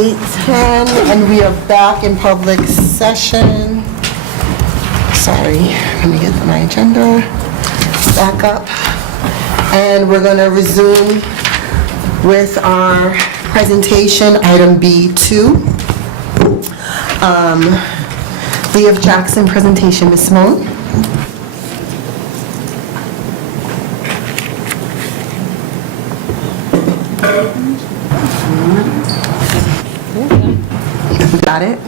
8:10, and we are back in public session. Sorry, let me get my agenda back up. And we're going to resume with our presentation, item B2. Leah Jackson presentation, Ms. Simone. Got it?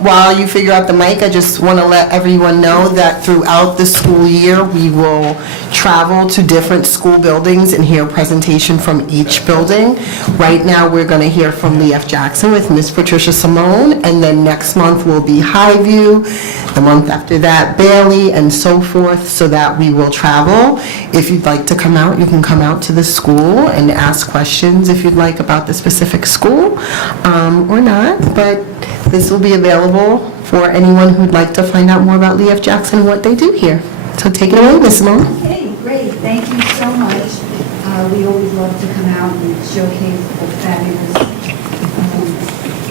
While you figure out the mic, I just want to let everyone know that throughout the school year, we will travel to different school buildings and hear a presentation from each building. Right now, we're going to hear from Lee F. Jackson with Ms. Patricia Simone, and then next month will be Highview, the month after that, Bailey, and so forth, so that we will travel. If you'd like to come out, you can come out to the school and ask questions if you'd like about the specific school, or not, but this will be available for anyone who'd like to find out more about Lee F. Jackson and what they do here. So take it away, Ms. Simone. Okay, great. Thank you so much. We always love to come out and showcase the fabulous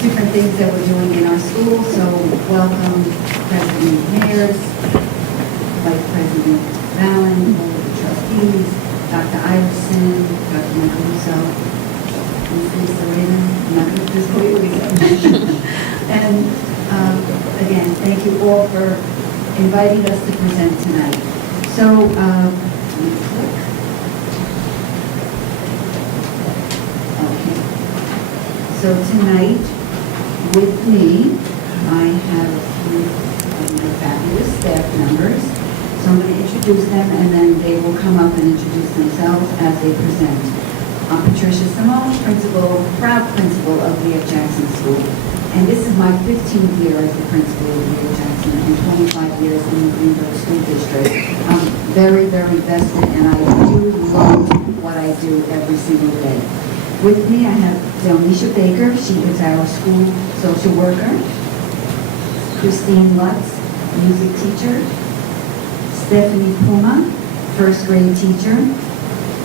different things that we're doing in our school. So welcome President Mayers, Vice President Valen, all of the trustees, Dr. Iverson, Dr. Mancuso, Ms. Serena, and again, thank you all for inviting us to present tonight. So, let me click. Okay. So tonight, with me, I have a few of my fabulous staff members. So I'm going to introduce them, and then they will come up and introduce themselves as they present. I'm Patricia Simone, proud principal of Lee F. Jackson School. And this is my 15th year as the principal of Lee F. Jackson and 25 years in the Greenburgh School District. I'm very, very vested, and I do love what I do every single day. With me, I have Delmisha Baker. She is our school social worker. Christine Lutz, music teacher. Stephanie Puma, first grade teacher.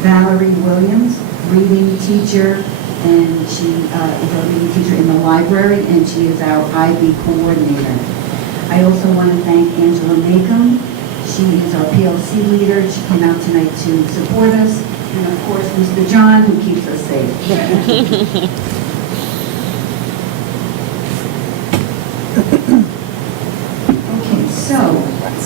Valerie Williams, reading teacher, and she is a reading teacher in the library, and she is our IB coordinator. I also want to thank Angela Macomb. She is our PLC leader. She came out tonight to support us. And of course, Mr. John, who keeps us safe. Okay, so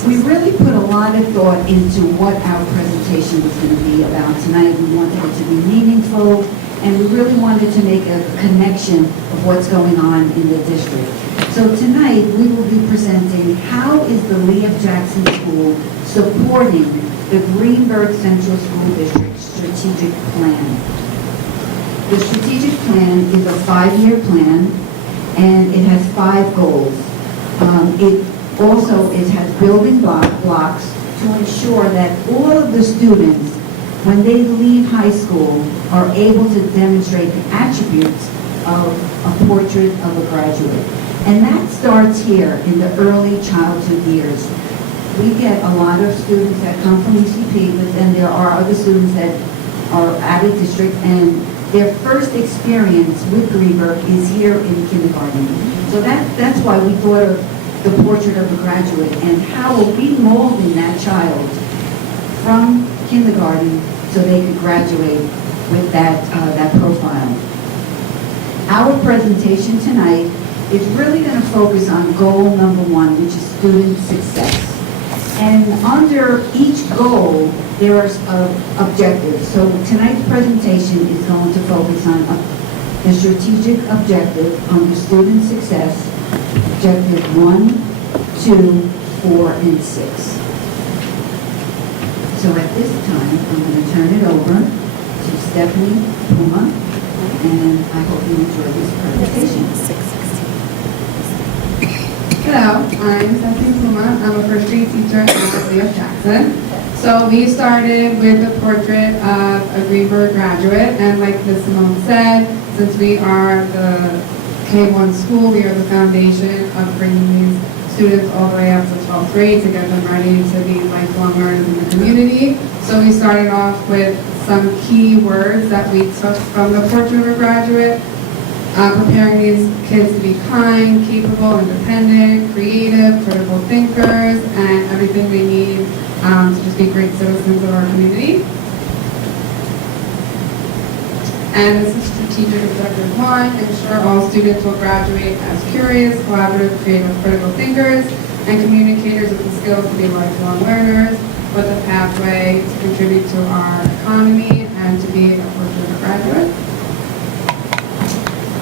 we really put a lot of thought into what our presentation was going to be about tonight. We wanted it to be meaningful, and we really wanted to make a connection of what's going on in the district. So tonight, we will be presenting how is the Lee F. Jackson School supporting the Greenburgh Central School District strategic plan. The strategic plan is a 5-year plan, and it has 5 goals. It has building blocks to ensure that all of the students, when they leave high school, are able to demonstrate the attributes of a portrait of a graduate. And that starts here in the early childhood years. We get a lot of students that come from ECP, but then there are other students that are out of district, and their first experience with Greenburgh is here in kindergarten. So that's why we thought of the portrait of a graduate, and how are we molding that child from kindergarten so they could graduate with that profile. Our presentation tonight is really going to focus on goal number 1, which is student success. And under each goal, there are objectives. So tonight's presentation is going to focus on the strategic objective under student success, objective 1, 2, 4, and 6. So at this time, I'm going to turn it over to Stephanie Puma, and I hope you enjoy this presentation. Hello, I'm Stephanie Puma. I'm a first grade teacher at Lee F. Jackson. So we started with the portrait of a Greenburgh graduate, and like Ms. Simone said, since we are the K-1 school, we are the foundation of bringing these students all the way up to 12th grade to get them ready to be lifelong learners in the community. So we started off with some key words that we took from the Portrait of a Graduate, preparing these kids to be kind, capable, independent, creative, critical thinkers, and everything they need to just be great citizens of our community. And this is strategic objective 1, ensure all students will graduate as curious, collaborative, creative, critical thinkers, and communicators with the skills to be lifelong learners, with a pathway to contribute to our economy and to be a Portrait of a Graduate.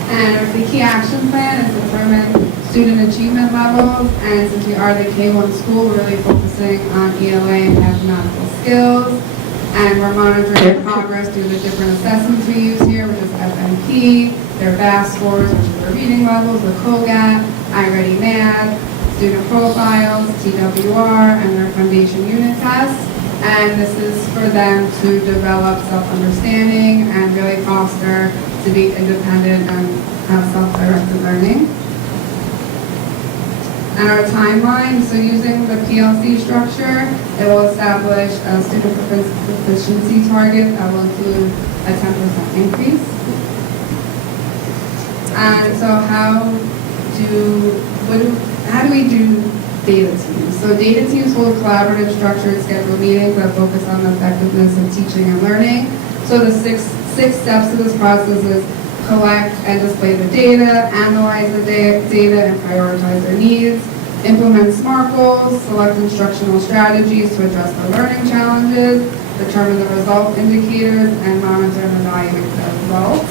And the key action plan is determine student achievement levels, and since we are the K-1 school, we're really focusing on ELA and mathematical skills, and we're monitoring progress through the different assessments we use here, which is FNP, their VAS scores, which is their reading levels, the COGAT, iReady Math, student profiles, TWR, and their foundation unit tests. And this is for them to develop self-understanding and really foster to be independent and have self-directed learning. And our timeline, so using the PLC structure, it will establish a student proficiency target that will include a 10% increase. And so how do we do data teams? So data teams hold collaborative, structured, scheduled meetings that focus on the effectiveness of teaching and learning. So the six steps of this process is collect and display the data, analyze the data and prioritize their needs, implement SMART goals, select instructional strategies to address the learning challenges, determine the result indicators, and monitor and evaluate the results.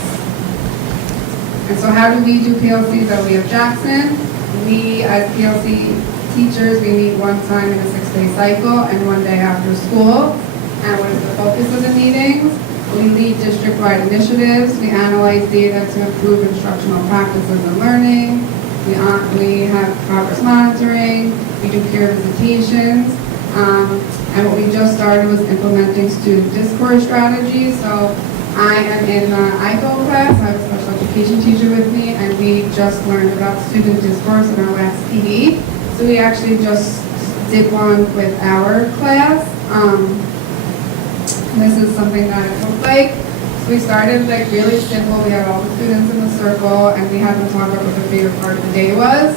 And so how do we do PLCs at Leo Jackson? We, as PLC teachers, we meet one time in a 6-day cycle and one day after school. And what is the focus of the meetings? We lead district-wide initiatives. We analyze data to improve instructional practices and learning. We have progress monitoring. We do peer visitations. And what we just started was implementing student discourse strategies. So I am in the IGO class. I have a special education teacher with me, and we just learned about student discourse in our last PD. So we actually just did one with our class. This is something that it looked like. So we started like really simple. We had all the students in a circle, and we had them talk about what their favorite part of the day was.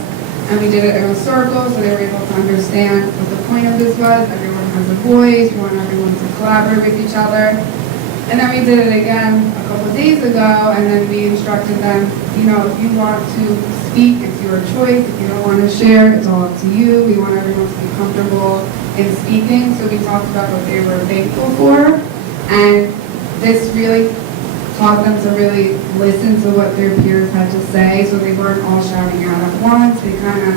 And we did it in a circle, so they were able to understand what the point of this was. Everyone has a voice. We want everyone to collaborate with each other. And then we did it again a couple of days ago, and then we instructed them, you know, if you want to speak, it's your choice. If you don't want to share, it's all up to you. We want everyone to be comfortable in speaking, so we talked about what they were thankful for. And this really taught them to really listen to what their peers had to say, so they weren't all shouting out at once. They kind of,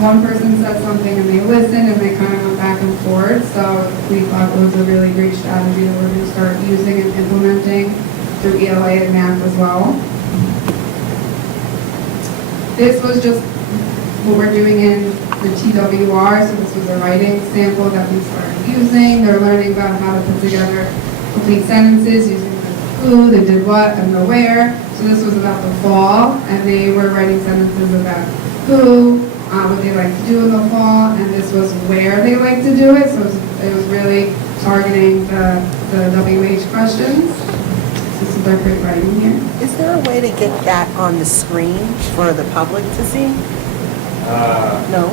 one person said something and they listened and they kind of went back and forth. So we thought it was a really great strategy that we're going to start using and implementing through ELA and math as well. This was just what we're doing in the TWR. So this was a writing sample that we started using. They're learning about how to put together complete sentences using the who, the did what, and the where. So this was about the fall, and they were writing sentences about who, what they like to do in the fall, and this was where they like to do it. So it was really targeting the WH questions. This is our great writing here. Is there a way to get that on the screen for the public to see? No?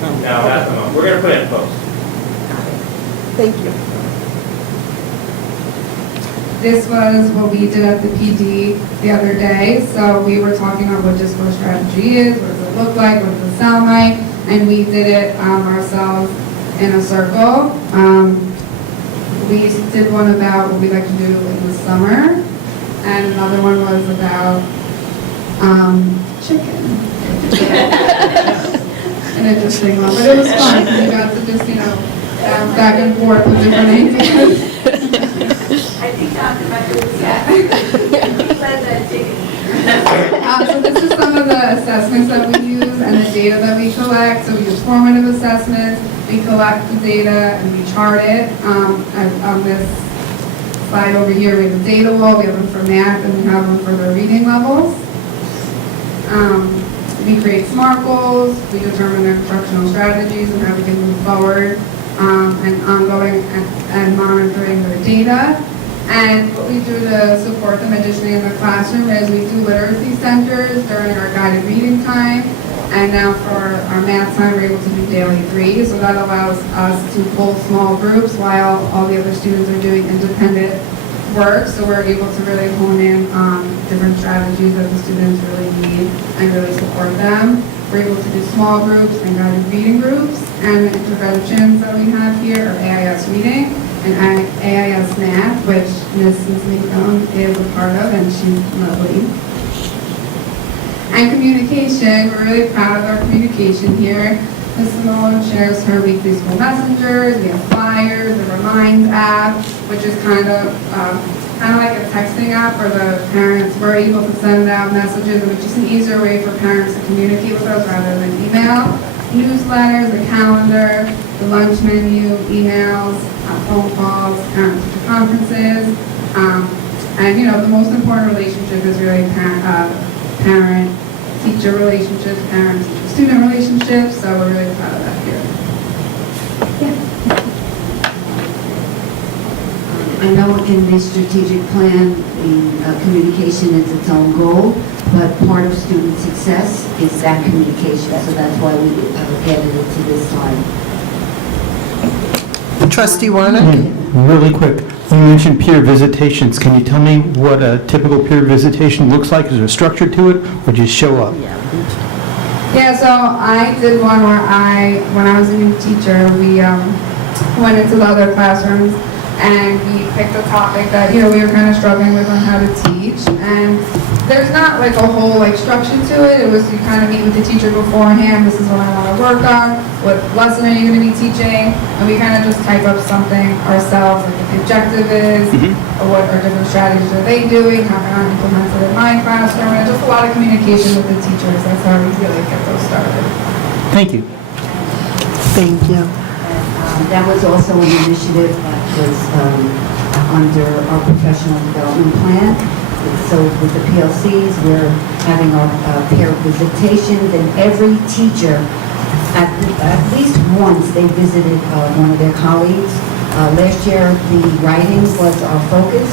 No, that's not. We're going to put it in post. Thank you. This was what we did at the PD the other day. So we were talking about what discourse strategy is, what does it look like, what does it sound like, and we did it ourselves in a circle. We did one about what we like to do in the summer, and another one was about chicken. An interesting one, but it was fun. We got to just, bounce back and forth with different ideas. I think Dr. Becker was that chicken. So this is some of the assessments that we use and the data that we collect. So we use formative assessments, we collect the data, and we chart it. On this slide over here, we have the data wall, we have them for math, and we have them for their reading levels. We create SMART goals, we determine their instructional strategies and how we can move forward. and ongoing and monitoring their data. And what we do to support them additionally in the classroom is we do literacy centers during our guided reading time. And now for our math time, we're able to do daily 3. So that allows us to pull small groups while all the other students are doing independent work. So we're able to really hone in on different strategies that the students really need and really support them. We're able to do small groups and guided reading groups. And the interventions that we have here are AIS reading and AIS math, which Ms. Lincoln is a part of, and she's lovely. And communication, we're really proud of our communication here. Ms. Simone shares her weekly school messengers, we have flyers, the Reminds app, which is kind of like a texting app where the parents were able to send out messages, which is an easier way for parents to communicate with us rather than email. Newsletters, the calendar, the lunch menu, emails, phone calls, parent-teacher conferences. And, you know, the most important relationship is really parent-teacher relationships, parent-teacher-student relationships, so we're really proud of that here. I know in the strategic plan, the communication is its own goal, but part of student success is that communication, so that's why we added it to this slide. Trustee Warner? Really quick, you mentioned peer visitations. Can you tell me what a typical peer visitation looks like? Is there a structure to it, or just show up? Yeah, so I did one where when I was a new teacher, we went into the other classrooms and we picked a topic that, you know, we were kind of struggling with on how to teach. And there's not like a whole like structure to it. It was you kind of meet with the teacher beforehand. This is what I want to work on. What lesson are you going to be teaching? And we kind of just type up something ourselves, like what the objective is, or what are different strategies are they doing, how can I implement it in my classroom, and just a lot of communication with the teachers. That's how we really get those started. Thank you. Thank you. That was also an initiative that was under our professional development plan. So with the PLCs, we're having our peer visitations, and every teacher, at least once, they visited one of their colleagues. Last year, the writing was our focus,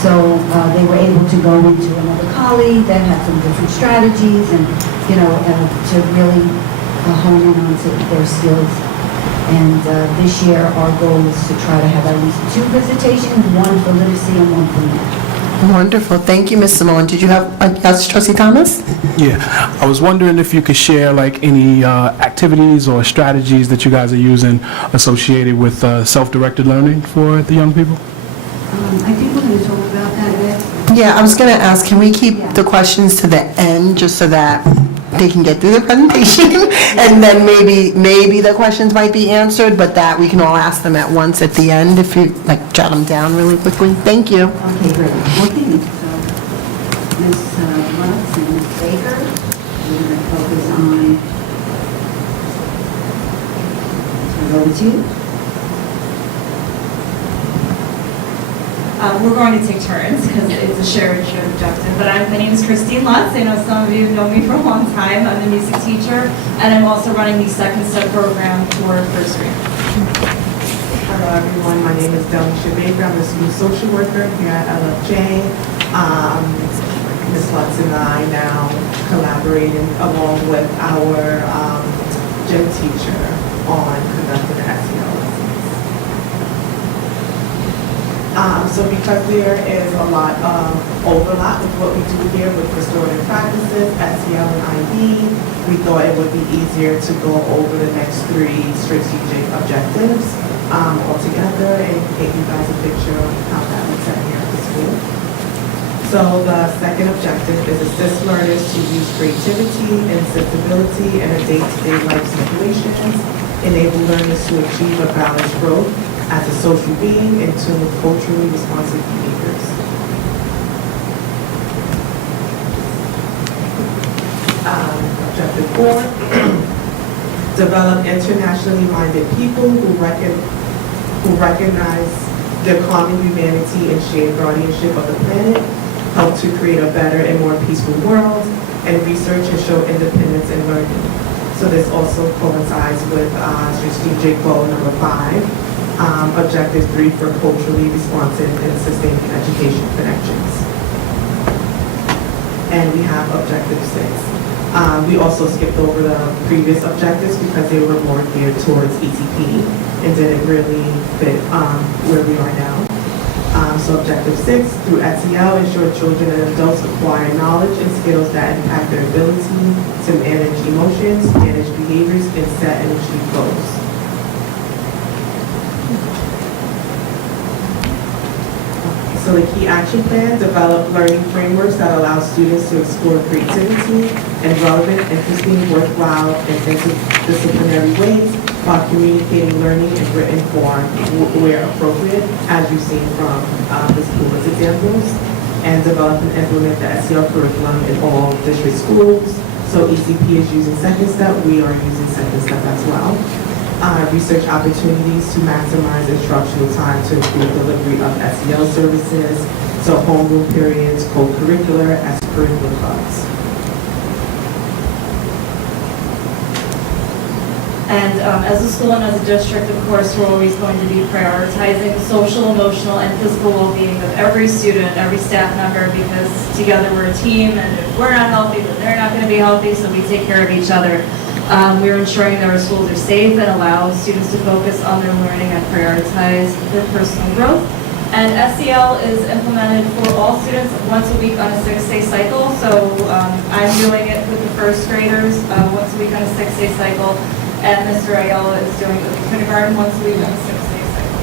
so they were able to go into another colleague that had some different strategies and, you know, to really hone in on their skills. And this year, our goal is to try to have at least 2 visitations, one for literacy and one for math. Wonderful. Thank you, Ms. Simone. Did you have, yes, Trustee Thomas? Yeah, I was wondering if you could share like any activities or strategies that you guys are using associated with self-directed learning for the young people. I think we're going to talk about that next. Yeah, I was going to ask, can we keep the questions to the end just so that they can get through the presentation? And then maybe the questions might be answered, but that we can all ask them at once at the end if you, like, jot them down really quickly. Thank you. Okay, great. Okay, so Ms. Lutz and Ms. Baker, we're going to focus on, turn it over to you. We're going to take turns because it's a shared objective. But my name is Christine Lutz. I know some of you know me for a long time. I'm the music teacher, and I'm also running the Second Step program for first grade. Hello everyone, my name is Delisha Baker. I'm a school social worker here at LFJ. Ms. Lutz and I now collaborating along with our gym teacher on conducting the SEL lessons. So because there is a lot of overlap with what we do here with restorative practices, SEL and IB, we thought it would be easier to go over the next 3 strategic objectives all together and paint you guys a picture of how that looks at here at the school. So the second objective is assist learners to use creativity and sensibility in a day-to-day life situations, enable learners to achieve a balanced growth as a social being in tune with culturally responsive behaviors. Objective 4, develop internationally minded people who recognize their common humanity and shared guardianship of the planet, help to create a better and more peaceful world, and research and show independence in learning. So this also coincides with strategic goal number 5, objective 3 for culturally responsive and sustaining education connections. And we have objective 6. We also skipped over the previous objectives because they were more geared towards ECP and didn't really fit where we are now. So objective 6, through SEL, ensure children and adults acquire knowledge and skills that impact their ability to manage emotions, manage behaviors, and set and achieve goals. So the key action plan, develop learning frameworks that allow students to explore creativity and relevant, interesting, worthwhile, and interdisciplinary ways while communicating learning in written form where appropriate, as you've seen from the school's examples, and develop and implement the SEL curriculum in all district schools. So ECP is using Second Step, we are using Second Step as well. Research opportunities to maximize instructional time to improve delivery of SEL services, so homeroom periods, co-curricular, extracurricular clubs. And as a school and as a district, of course, we're always going to be prioritizing the social, emotional, and physical well-being of every student, every staff member, because together we're a team, and if we're not healthy, then they're not going to be healthy, so we take care of each other. We're ensuring that our schools are safe and allow students to focus on their learning and prioritize their personal growth. And SEL is implemented for all students once a week on a 6-day cycle. So I'm doing it with the first graders once a week on a 6-day cycle. And Mr. Ayala is doing it with kindergarten once a week on a 6-day cycle.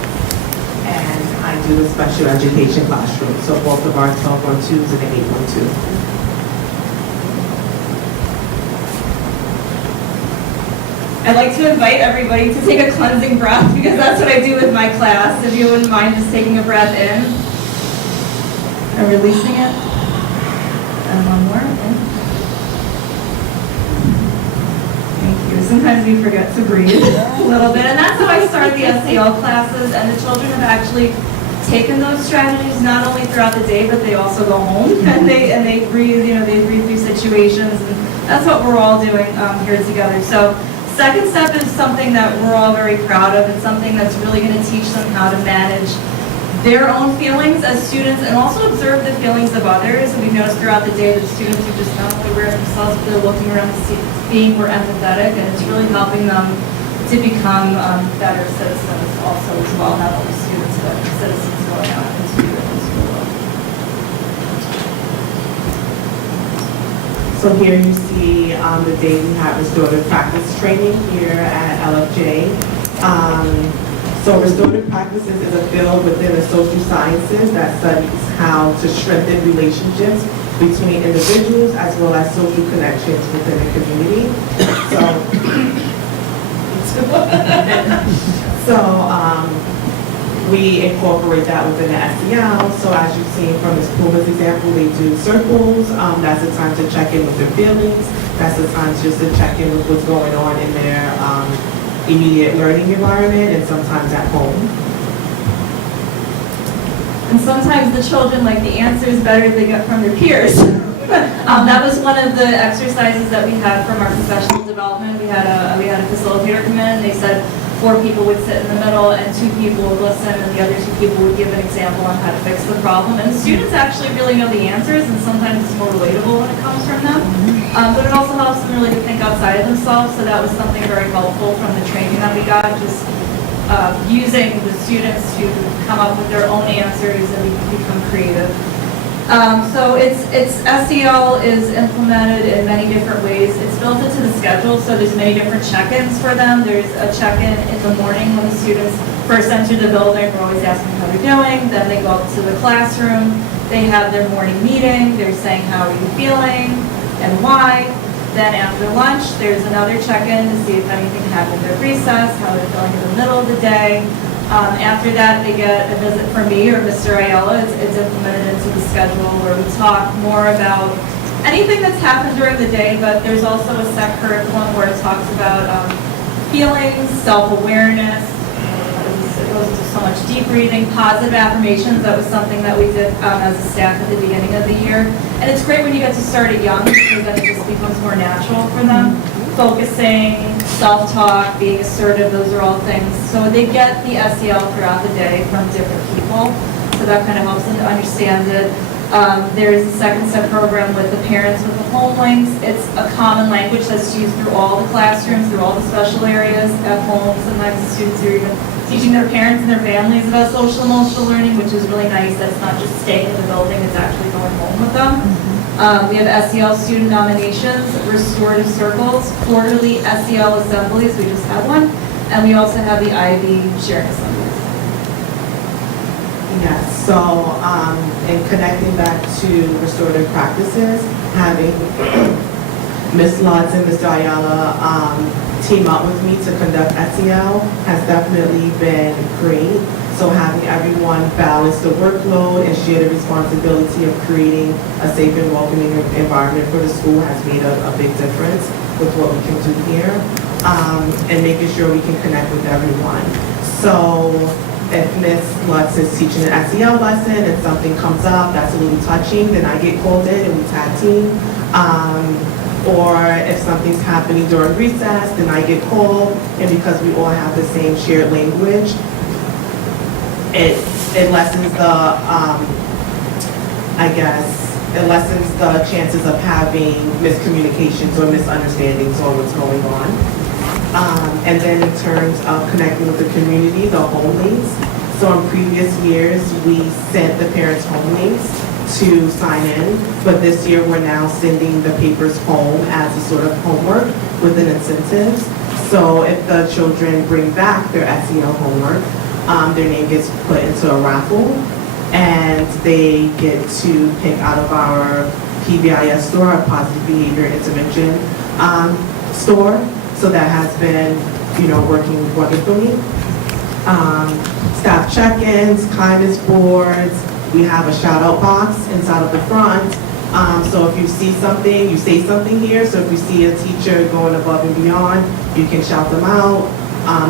And I do the special education classroom, so both of our 1212s and the 812. I'd like to invite everybody to take a cleansing breath because that's what I do with my class. If you wouldn't mind just taking a breath in and releasing it. And one more. In. Thank you. Sometimes we forget to breathe a little bit. And that's how I start the SEL classes. And the children have actually taken those strategies not only throughout the day, but they also go home and they breathe, they breathe through situations. And that's what we're all doing here together. So Second Step is something that we're all very proud of. It's something that's really going to teach them how to manage their own feelings as students and also observe the feelings of others. And we've noticed throughout the day that students are just not only aware of themselves, but they're looking around to see, being more empathetic, and it's really helping them to become better citizens also as well, not only students, but citizens going out into the school. So here you see the day we have restorative practice training here at LFJ. So restorative practices is a field within the social sciences that studies how to strengthen relationships between individuals as well as social connections within the community. We incorporate that within the SEL. So as you've seen from Ms. Puma's example, they do circles. That's the time to check in with their feelings. That's the time just to check in with what's going on in their immediate learning environment and sometimes at home. And sometimes the children like the answers better they get from their peers. That was one of the exercises that we had from our professional development. We had a facilitator come in and they said 4 people would sit in the middle and 2 people would listen and the other 2 people would give an example on how to fix the problem. And students actually really know the answers and sometimes it's more relatable when it comes from them. But it also helps them really to think outside of themselves. So that was something very helpful from the training that we got, just using the students to come up with their own answers and become creative. So SEL is implemented in many different ways. It's built into the schedule, so there's many different check-ins for them. There's a check-in in the morning when the students first enter the building. We're always asking how they're doing. Then they go up to the classroom. They have their morning meeting. They're saying, how are you feeling and why? Then after lunch, there's another check-in to see if anything happened at recess, how they're feeling in the middle of the day. After that, they get a visit from me or Mr. Ayala. It's implemented into the schedule where we talk more about anything that's happened during the day, but there's also a set curriculum where it talks about feelings, self-awareness. It goes into so much deep breathing, positive affirmations. That was something that we did as a staff at the beginning of the year. And it's great when you get to start it young because then it just becomes more natural for them. focusing, self-talk, being assertive, those are all things. So they get the SEL throughout the day from different people, so that kind of helps them to understand it. There is a second step program with the parents with the home links. It's a common language that's used through all the classrooms, through all the special areas at home. Sometimes the students are even teaching their parents and their families about social emotional learning, which is really nice. That's not just staying in the building, it's actually going home with them. We have SEL student nominations, restorative circles, quarterly SEL assemblies, we just had one, and we also have the IB sharing assemblies. Yes, so in connecting back to restorative practices, having Ms. Lutz and Mr. Ayala team up with me to conduct SEL has definitely been great. So having everyone balance the workload and share the responsibility of creating a safe and welcoming environment for the school has made a big difference with what we can do here, and making sure we can connect with everyone. So if Ms. Lutz is teaching an SEL lesson and something comes up that's a little touching, then I get called in and we tag team. Or if something's happening during recess, then I get called, and because we all have the same shared language, it lessens the, it lessens the chances of having miscommunications or misunderstandings on what's going on. And then in terms of connecting with the community, the home links. So in previous years, we sent the parents home links to sign in, but this year we're now sending the papers home as a sort of homework with an incentives. So if the children bring back their SEL homework, their name gets put into a raffle, and they get to pick out of our PBIS store, our Positive Behavior Intervention store. So that has been, working wonderfully. Staff check-ins, kindness boards. We have a shout-out box inside of the front. So if you see something, you say something here. So if you see a teacher going above and beyond, you can shout them out.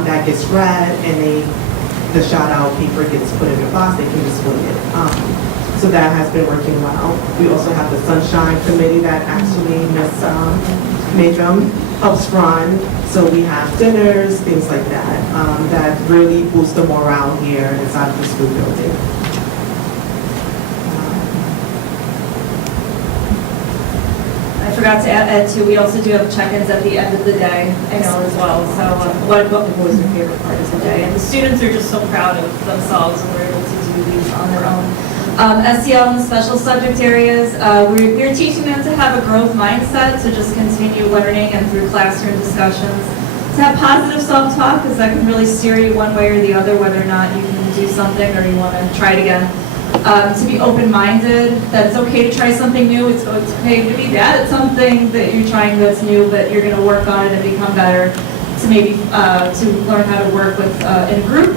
That gets read, and the shout-out paper gets put in the box. They can display it. So that has been working well. We also have the Sunshine Committee that actually Ms. Majum helps run. So we have dinners, things like that, that really boost the morale here inside of the school building. I forgot to add too, we also do have check-ins at the end of the day, I know as well. So what was your favorite part of the day? And the students are just so proud of themselves and we're able to do these on their own. SEL and special subject areas, we're teaching them to have a growth mindset, to just continue learning and through classroom discussions. To have positive self-talk, because that can really steer you one way or the other, whether or not you can do something or you want to try it again. To be open-minded, that it's okay to try something new, it's okay to be bad at something that you're trying that's new, but you're going to work on it and become better. To maybe to learn how to work with in a group.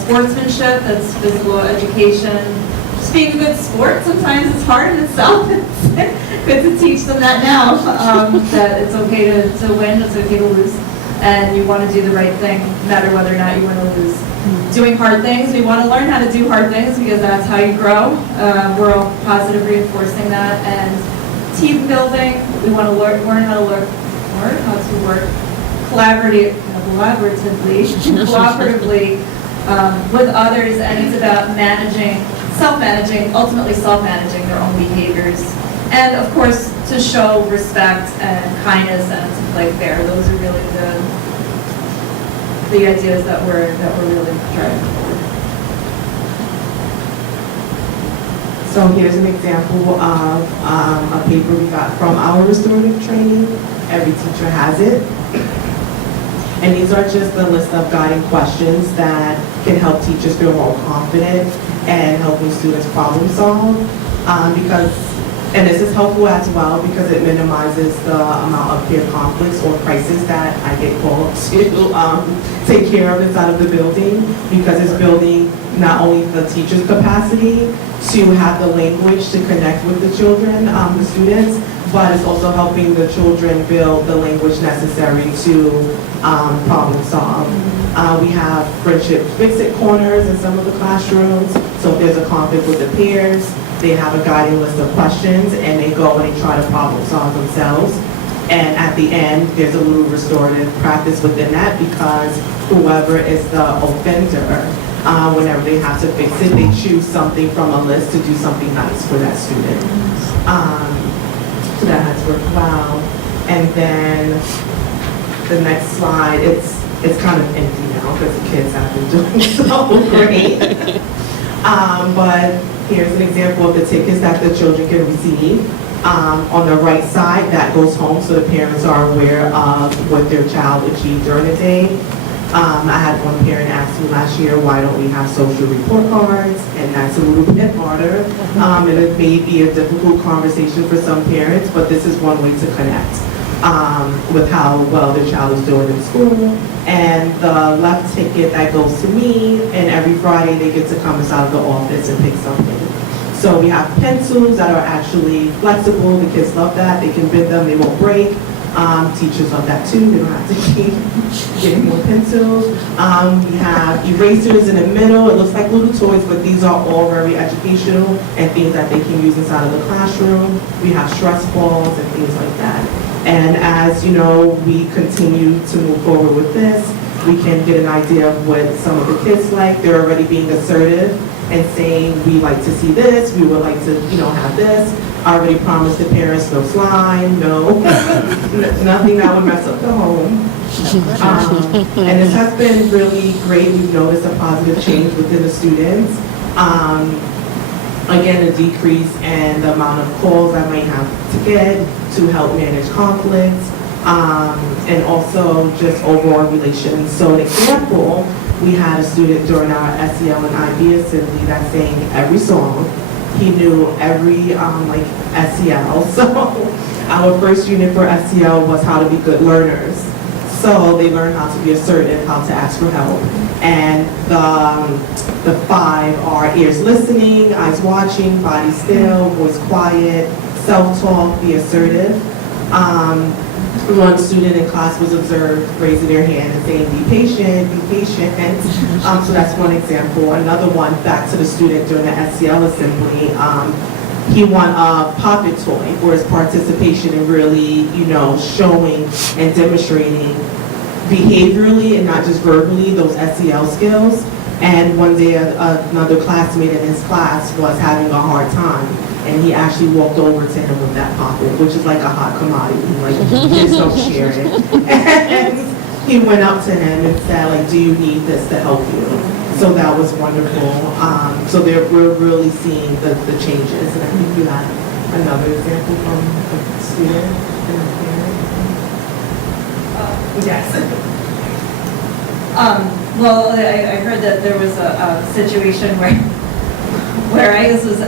Sportsmanship, that's physical education. Just being a good sport, sometimes it's hard in itself. It's good to teach them that now, that it's okay to win, it's okay to lose, and you want to do the right thing, no matter whether or not you win or lose. Doing hard things, we want to learn how to do hard things because that's how you grow. We're all positive reinforcing that. And team building, we want to learn how to work collaboratively with others, and it's about ultimately self-managing their own behaviors. And of course, to show respect and kindness and to play fair. Those are really the ideas that we're really driving forward. So here's an example of a paper we got from our restorative training. Every teacher has it. And these are just the list of guiding questions that can help teachers feel more confident and helping students problem solve. And this is helpful as well because it minimizes the amount of peer conflicts or crisis that I get called to take care of inside of the building, because it's building not only the teacher's capacity to have the language to connect with the children, the students, but it's also helping the children build the language necessary to problem solve. We have friendship fix-it corners in some of the classrooms, so if there's a conflict with the peers, they have a guiding list of questions and they go and they try to problem solve themselves. And at the end, there's a little restorative practice within that because whoever is the offender, whenever they have to fix it, they choose something from a list to do something nice for that student. So that has worked well. And then the next slide, it's kind of empty now because the kids have been doing so great. But here's an example of the tickets that the children can receive. On the right side, that goes home so the parents are aware of what their child achieved during the day. I had one parent ask me last year, why don't we have social report cards? And that's a little bit harder. And it may be a difficult conversation for some parents, but this is one way to connect with how well their child is doing in school. And the left ticket that goes to me, and every Friday they get to come inside of the office and pick something. So we have pencils that are actually flexible. The kids love that. They can bend them, they won't break. Teachers love that too. They don't have to keep getting more pencils. We have erasers in the middle. It looks like little toys, but these are all very educational and things that they can use inside of the classroom. We have stress balls and things like that. And as you know, we continue to move forward with this. We can get an idea of what some of the kids like. They're already being assertive and saying, we like to see this, we would like to, have this. I already promised the parents no slime, no, nothing that would mess up the home. And this has been really great. We've noticed a positive change within the students. Again, a decrease in the amount of calls I might have to get to help manage conflicts, and also just overall relations. So an example, we had a student during our SEL and IB assembly that sang every song. He knew every SEL. So our first unit for SEL was how to be good learners. So they learned how to be assertive, how to ask for help. And the 5 are ears listening, eyes watching, body still, voice quiet, self-talk, be assertive. One student in class was observed raising their hand and saying, be patient, be patient. So that's one example. Another one, back to the student during the SEL assembly, he won a poppet toy for his participation in really, showing and demonstrating behaviorally and not just verbally those SEL skills. And one day another classmate in his class was having a hard time. And he actually walked over to him with that poppet, which is like a hot commodity. Like, kids don't share it. And he went up to him and said, do you need this to help you? So that was wonderful. So we're really seeing the changes. And I think you had another example from a student and a parent. Yes. Well, I heard that there was a situation where this was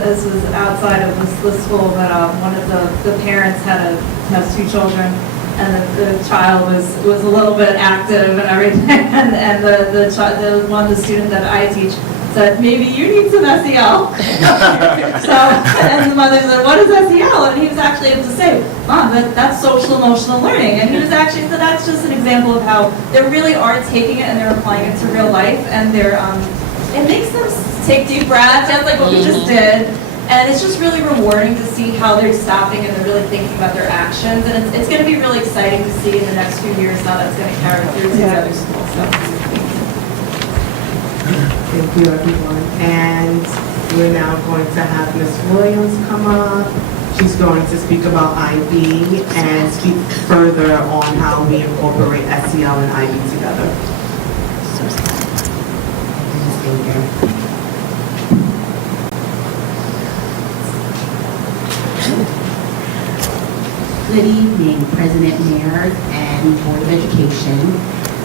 outside of the school, but one of the parents has 2 children, and the child was a little bit active and everything, and the student that I teach said, maybe you need some SEL. So, and the mother said, what is SEL? And he was actually able to say, Mom, that's social emotional learning. And he was actually, so that's just an example of how they really are taking it and they're applying it to real life, and it makes them take deep breaths, just like what we just did. And it's just really rewarding to see how they're stopping and they're really thinking about their actions. And it's going to be really exciting to see in the next few years how that's going to carry through to the other schools. So. Thank you, everyone. And we're now going to have Ms. Williams come up. She's going to speak about IB and speak further on how we incorporate SEL and IB together. Good evening, President Mayor and Board of Education,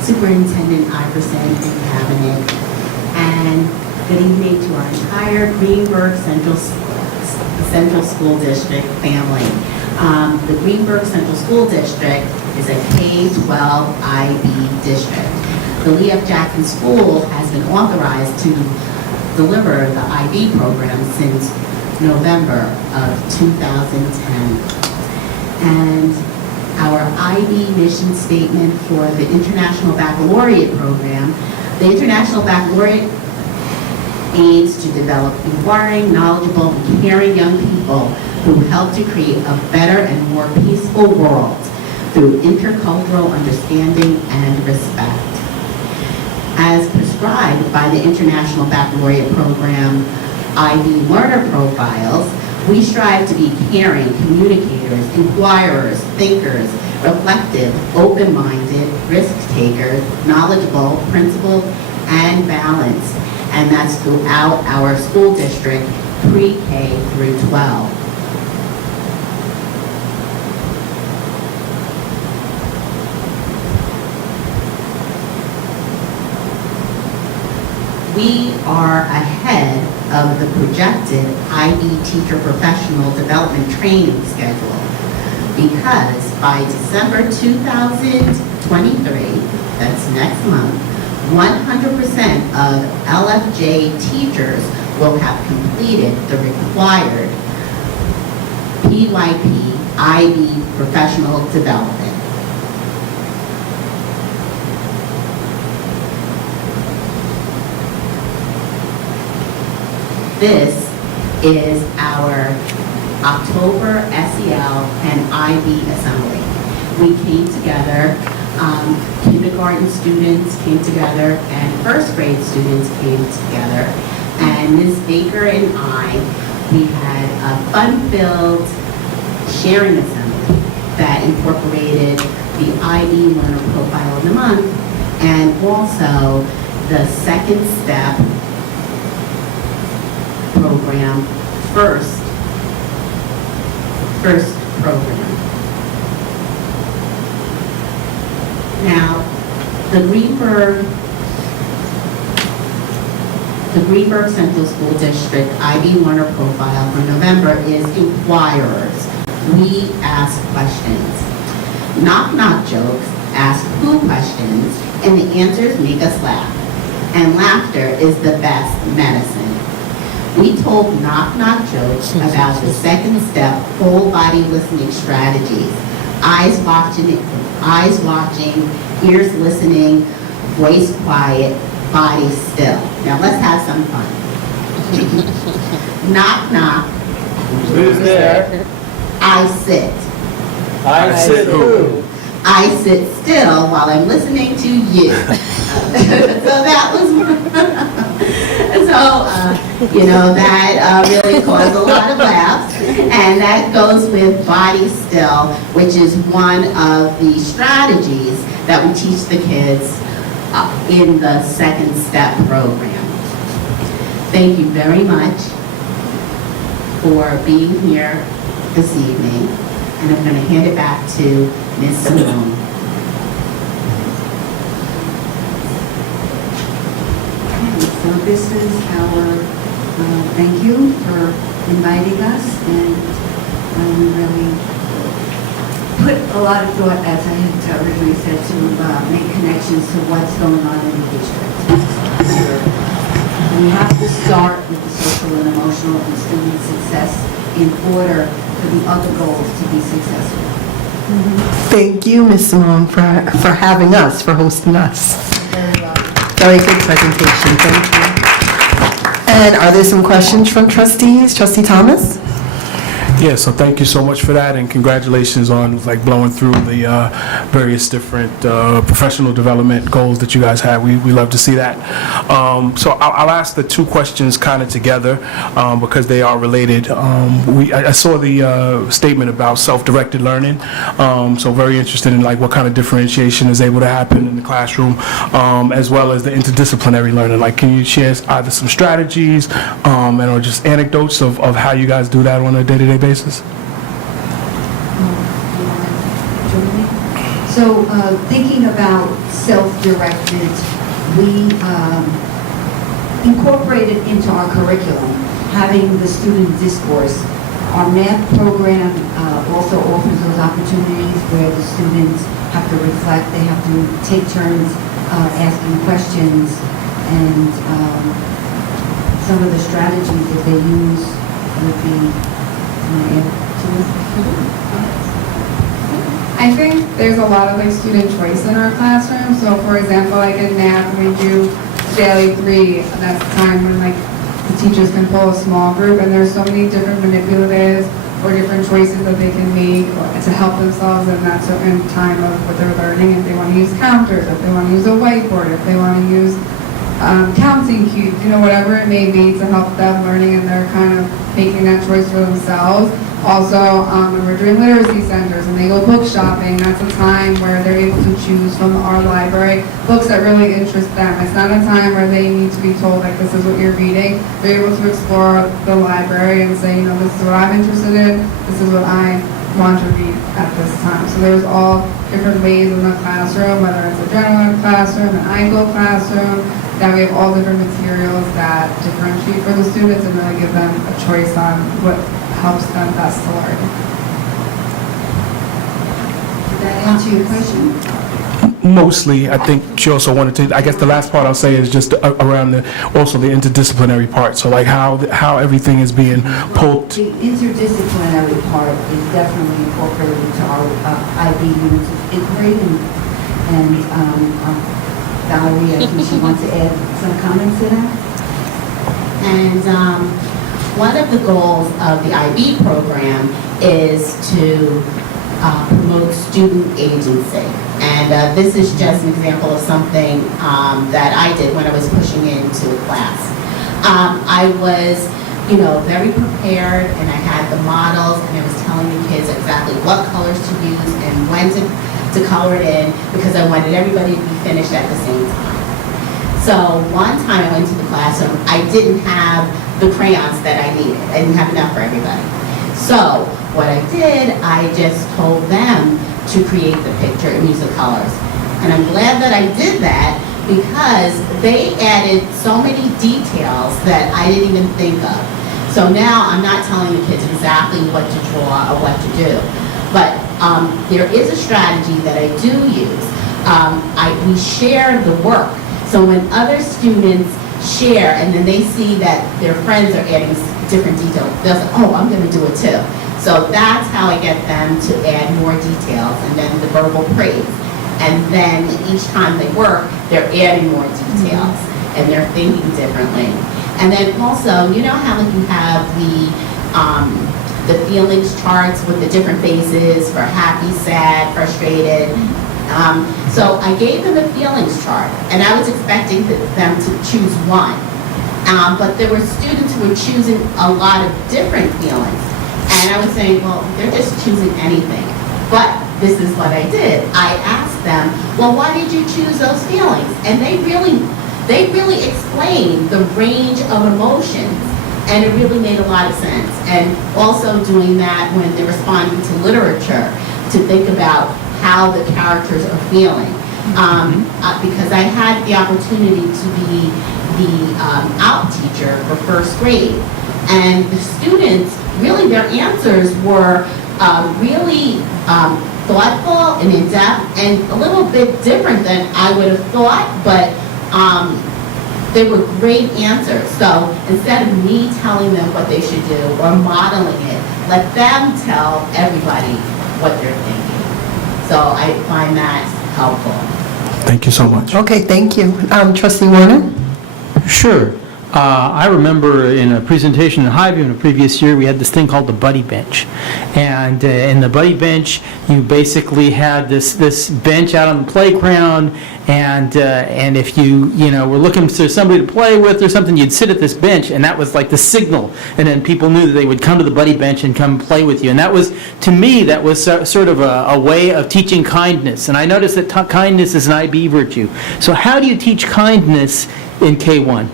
Superintendent Iverson and Cabinet, and good evening to our entire Greenburgh Central School District family. The Greenburgh Central School District is a K-12 IB district. The Lee F. Jackson School has been authorized to deliver the IB program since November of 2010. And our IB mission statement for the International Baccalaureate program, the International Baccalaureate aims to develop inquiring, knowledgeable, and caring young people who help to create a better and more peaceful world. through intercultural understanding and respect. As prescribed by the International Baccalaureate Program IB Learner Profiles, we strive to be caring, communicators, inquirers, thinkers, reflective, open-minded, risk-takers, knowledgeable, principled, and balanced. And that's throughout our school district, pre-K through 12. We are ahead of the projected IB teacher professional development training schedule because by December 2023, that's next month, 100% of LFJ teachers will have completed the required PYP IB professional development. This is our October SEL and IB assembly. We came together, kindergarten students came together and first grade students came together. And Ms. Baker and I, we had a fun-filled sharing assembly that incorporated the IB Learner Profile of the Month and also the second step program, first program. Now, the Greenburgh Central School District IB Learner Profile for November is inquirers. We ask questions. Knock-knock jokes ask who questions, and the answers make us laugh. And laughter is the best medicine. We told knock-knock jokes about the second step whole body listening strategies. Eyes watching, ears listening, voice quiet, body still. Now let's have some fun. Knock knock. Who's there? I sit. I sit who? I sit still while I'm listening to you. So that was, that really caused a lot of laughs. And that goes with body still, which is one of the strategies that we teach the kids in the second step program. Thank you very much for being here this evening. And I'm going to hand it back to Ms. Simone. So this is our thank you for inviting us, and we really put a lot of thought, as I had originally said, to make connections to what's going on in the district. We have to start with the social and emotional and student success in order for the other goals to be successful. Thank you, Ms. Simone, for having us, for hosting us. Very good presentation, thank you. And are there some questions from trustees? Trustee Thomas? Yeah, so thank you so much for that, and congratulations on blowing through the various different professional development goals that you guys have. We love to see that. So I'll ask the two questions kind of together because they are related. I saw the statement about self-directed learning, so very interested in what kind of differentiation is able to happen in the classroom, as well as the interdisciplinary learning. Can you share either some strategies or just anecdotes of how you guys do that on a day-to-day basis? So thinking about self-directed, we incorporated into our curriculum having the student discourse. Our math program also offers those opportunities where the students have to reflect, they have to take turns asking questions, and some of the strategies that they use would be I think there's a lot of student choice in our classroom. So for example, in math, when we do daily 3, that's the time when the teachers can pull a small group, and there's so many different manipulatives or different choices that they can make to help themselves in that certain time of what they're learning. If they want to use counters, if they want to use a whiteboard, if they want to use counting cubes, whatever it may be to help them learning, and they're kind of making that choice for themselves. Also, when we're doing literacy centers and they go book shopping, that's a time where they're able to choose from our library books that really interest them. It's not a time where they need to be told, like, this is what you're reading. They're able to explore the library and say, this is what I'm interested in, this is what I want to read at this time. So there's all different ways in the classroom, whether it's a general ed classroom, an IGO classroom, that we have all different materials that differentiate for the students and really give them a choice on what helps them best to learn. Did that answer your question? Mostly, I think she also wanted to, I guess the last part I'll say is just around also the interdisciplinary part. So like how everything is being pulled. The interdisciplinary part is definitely incorporated into our IB units of inquiry, and Valerie, I think she wants to add some comments to that. And one of the goals of the IB program is to promote student agency. And this is just an example of something that I did when I was pushing into a class. I was, very prepared, and I had the models, and I was telling the kids exactly what colors to use and when to color it in, because I wanted everybody to be finished at the same time. So one time I went to the classroom, I didn't have the crayons that I needed. I didn't have enough for everybody. So what I did, I just told them to create the picture and use the colors. And I'm glad that I did that, because they added so many details that I didn't even think of. So now I'm not telling the kids exactly what to draw or what to do. But there is a strategy that I do use. We share the work. So when other students share and then they see that their friends are adding different details, they'll say, oh, I'm going to do it too. So that's how I get them to add more details, and then the verbal praise. And then each time they work, they're adding more details and they're thinking differently. And then also, how like you have the feelings charts with the different faces for happy, sad, frustrated. So I gave them a feelings chart, and I was expecting them to choose one. But there were students who were choosing a lot of different feelings. And I was saying, well, they're just choosing anything. But this is what I did. I asked them, well, why did you choose those feelings? And they really explained the range of emotions. And it really made a lot of sense. And also doing that when they're responding to literature, to think about how the characters are feeling. Because I had the opportunity to be the out teacher for first grade. And the students, really their answers were really thoughtful and in-depth and a little bit different than I would have thought, but they were great answers. So instead of me telling them what they should do or modeling it, let them tell everybody what they're thinking. So I find that helpful. Thank you so much. Okay, thank you. Trustee Warner? Sure. I remember in a presentation in Highview in a previous year, we had this thing called the buddy bench. And in the buddy bench, you basically had this bench out on the playground, and if you were looking for somebody to play with or something, you'd sit at this bench, and that was like the signal. And then people knew that they would come to the buddy bench and come play with you. And that was, to me, that was sort of a way of teaching kindness. And I noticed that kindness is an IB virtue. So how do you teach kindness in K-1?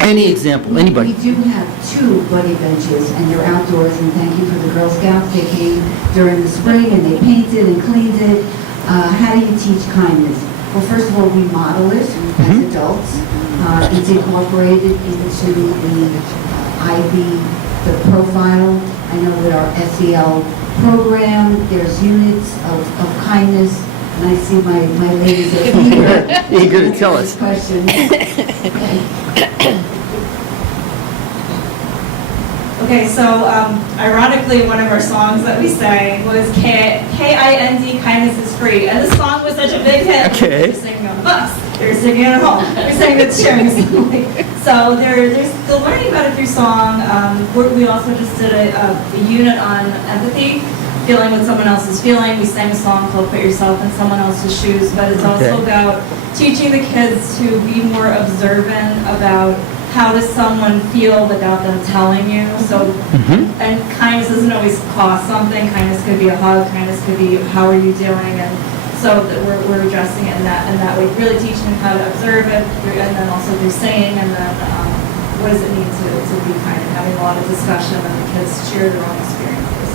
Any example, anybody? We do have 2 buddy benches, and they're outdoors, and thank you for the Girl Scouts. They came during the spring, and they painted and cleaned it. How do you teach kindness? Well, first of all, we model it as adults. It's incorporated into the IB, the profile. I know with our SEL program, there's units of kindness, and I see my ladies are Eager to tell us. Questions. Okay, so ironically, one of our songs that we sang was K-I-N-D, kindness is free. And this song was such a big hit. Okay. We were singing on the bus. They're singing at home. They're singing at sharing. So they're learning about it through song. We also just did a unit on empathy, feeling what someone else is feeling. We sang a song called Put Yourself in Someone Else's Shoes, but it's also about teaching the kids to be more observant about how does someone feel without them telling you. So, and kindness doesn't always cost something. Kindness could be a hug. Kindness could be how are you doing? And so we're addressing it in that way, really teaching them how to observe it, and then also through singing, and then what does it mean to be kind, and having a lot of discussion, and the kids share their own experiences.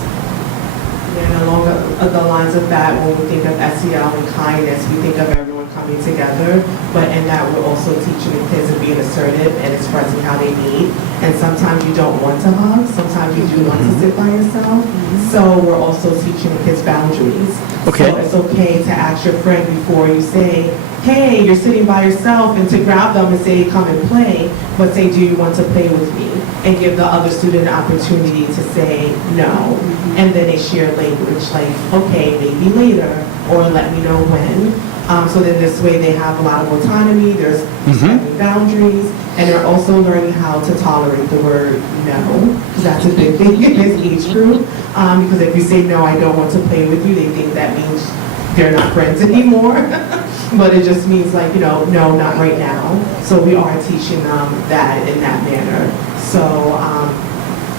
And along the lines of that, when we think of SEL and kindness, we think of everyone coming together, but in that we're also teaching the kids to be assertive and expressing how they need. And sometimes you don't want to hug, sometimes you do want to sit by yourself. So we're also teaching the kids boundaries. Okay. So it's okay to ask your friend before you say, hey, you're sitting by yourself, and to grab them and say, come and play, but say, do you want to play with me? And give the other student an opportunity to say no. And then they share language like, okay, maybe later, or let me know when. So then this way they have a lot of autonomy, there's setting boundaries, and they're also learning how to tolerate the word no, because that's a big thing in this age group. Because if you say no, I don't want to play with you, they think that means they're not friends anymore. But it just means like, no, not right now. So we are teaching them that in that manner. So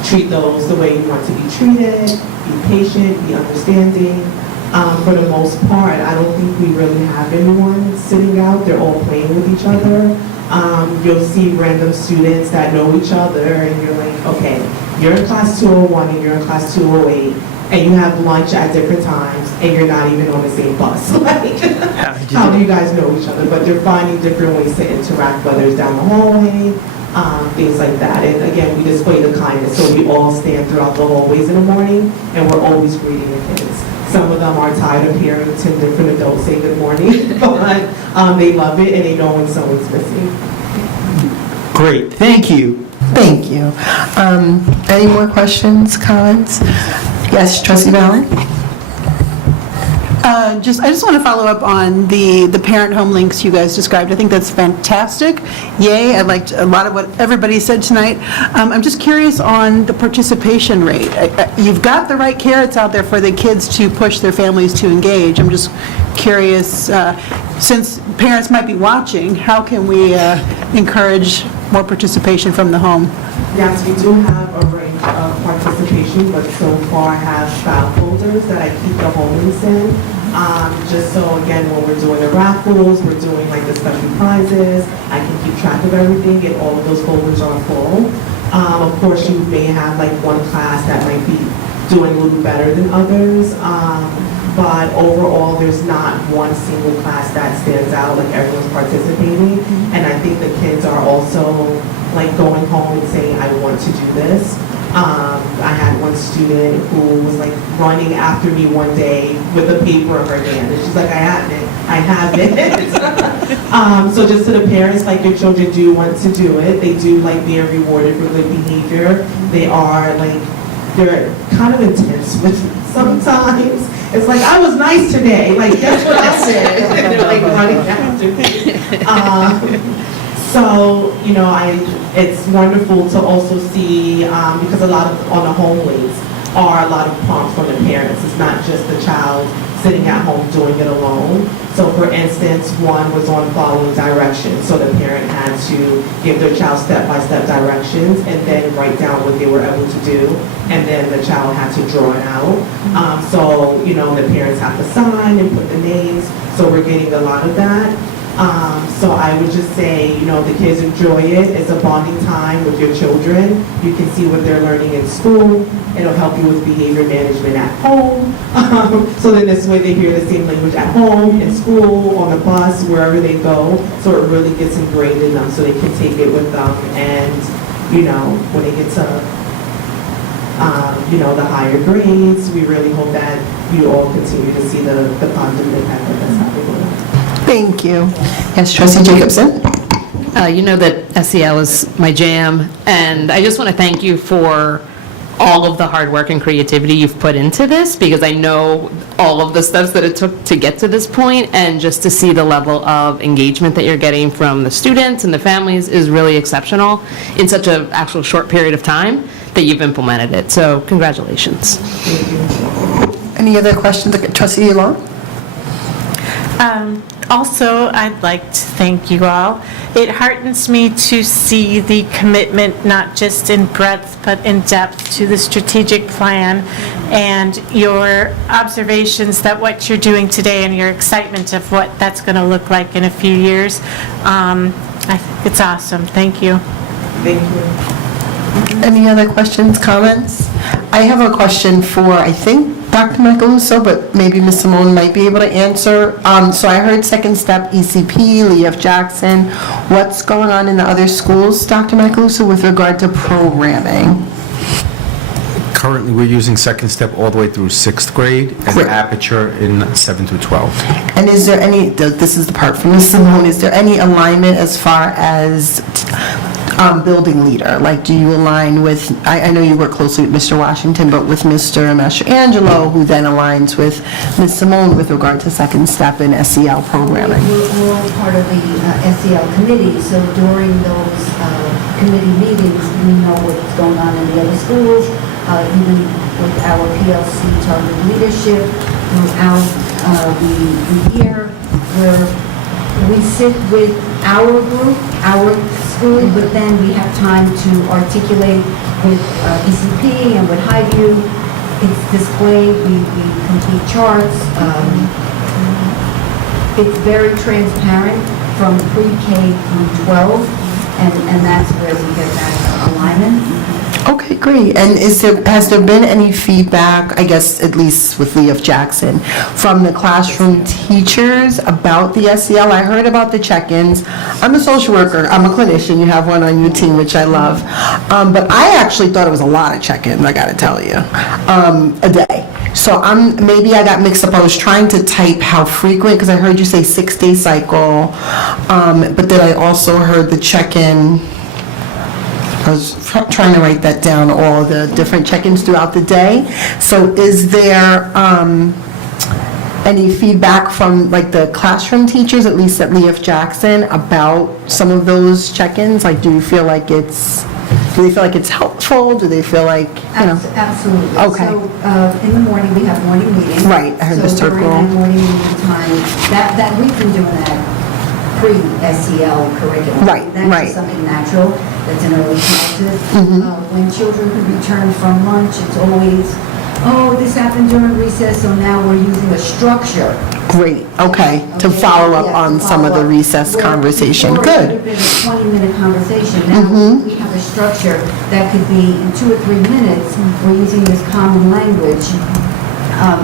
treat those the way you want to be treated, be patient, be understanding. For the most part, I don't think we really have anyone sitting out. They're all playing with each other. You'll see random students that know each other, and you're like, okay, you're in class 201 and you're in class 208, and you have lunch at different times, and you're not even on the same bus. Like, how do you guys know each other? But they're finding different ways to interact, whether it's down the hallway, things like that. And again, we display the kindness, so we all stand throughout the hallways in the morning, and we're always greeting the kids. Some of them are tired of hearing 10 different adults say good morning, but they love it and they know when someone's missing. Great, thank you. Thank you. Any more questions, comments? Yes, Trustee Valen? I just want to follow up on the parent home links you guys described. I think that's fantastic. Yay, I liked a lot of what everybody said tonight. I'm just curious on the participation rate. You've got the right carrots out there for the kids to push their families to engage. I'm just curious, since parents might be watching, how can we encourage more participation from the home? Yes, we do have a range of participation, but so far I have style folders that I keep the home links in. Just so, again, when we're doing the raffles, we're doing like the special prizes, I can keep track of everything and all of those folders are full. Of course, you may have like one class that might be doing a little better than others, but overall, there's not one single class that stands out, like everyone's participating. And I think the kids are also like going home and saying, I want to do this. I had one student who was like running after me one day with a paper in her hand, and she's like, I have it. So just to the parents, like your children do want to do it. They do like being rewarded for good behavior. They are like, they're kind of intense with sometimes. It's like, I was nice today, like that's what I said. And they're like running after me. So, it's wonderful to also see, because a lot of, on the home links, are a lot of prompts from the parents. It's not just the child sitting at home doing it alone. So for instance, one was on following directions. So the parent had to give their child step-by-step directions and then write down what they were able to do. And then the child had to draw it out. So, the parents have to sign and put the names. So we're getting a lot of that. So I would just say, the kids enjoy it. It's a bonding time with your children. You can see what they're learning in school. It'll help you with behavior management at home. So then this way they hear the same language at home, in school, on the bus, wherever they go. So it really gets ingrained in them so they can take it with them. And, when they get to, the higher grades, we really hope that you all continue to see the positive impact that that's having on them. Thank you. Yes, Trustee Jacobson? You know that SEL is my jam, and I just want to thank you for all of the hard work and creativity you've put into this, because I know all of the steps that it took to get to this point, and just to see the level of engagement that you're getting from the students and the families is really exceptional in such an actual short period of time that you've implemented it. So congratulations. Any other questions? Trustee Long? Also, I'd like to thank you all. It heartens me to see the commitment, not just in breadth, but in depth to the strategic plan, and your observations that what you're doing today and your excitement of what that's going to look like in a few years. I think it's awesome. Thank you. Thank you. Any other questions, comments? I have a question for, I think, Dr. Macaluso, but maybe Ms. Simone might be able to answer. So I heard Second Step, ECP, Lee F. Jackson. What's going on in the other schools, Dr. Macaluso, with regard to programming? Currently, we're using Second Step all the way through 6th grade, and Great. Aperture in 7 through 12. And is there any, this is the part from Ms. Simone, is there any alignment as far as building leader? Like, do you align with, I know you work closely with Mr. Washington, but with Mr. Mastrangelo, who then aligns with Ms. Simone with regard to Second Step and SEL programming? We're all part of the SEL committee, so during those committee meetings, we know what's going on in the other schools, even with our PLC target leadership throughout the year, where we sit with our group, our school, but then we have time to articulate with ECP and with Highview. It's displayed, we complete charts. It's very transparent from pre-K through 12, and that's where we get that alignment. Okay, great. And has there been any feedback, I guess at least with Lee F. Jackson, from the classroom teachers about the SEL? I heard about the check-ins. I'm a social worker, I'm a clinician, you have one on your team, which I love. But I actually thought it was a lot of check-ins, I gotta tell you, a day. So maybe I got mixed up. I was trying to type how frequent, because I heard you say 6-day cycle, but then I also heard the check-in. I was trying to write that down, all the different check-ins throughout the day. So is there any feedback from like the classroom teachers, at least at Lee F. Jackson, about some of those check-ins? Like, do they feel like it's helpful? Do they feel like, you know? Absolutely. Okay. So in the morning, we have morning meetings. Right, I heard the So circle. during that morning meeting time, that we've been doing that pre-SEL curriculum. Right, That's right. just something natural, that's an early childhood. When children return from lunch, it's always, oh, this happened during recess, so now we're using a structure. Great, okay, to Okay, follow up yeah, on to some of the follow up. recess Where conversation. before it Good. could have been a 20-minute conversation. Now, we have a structure that could be in 2 or 3 minutes. We're using this common language.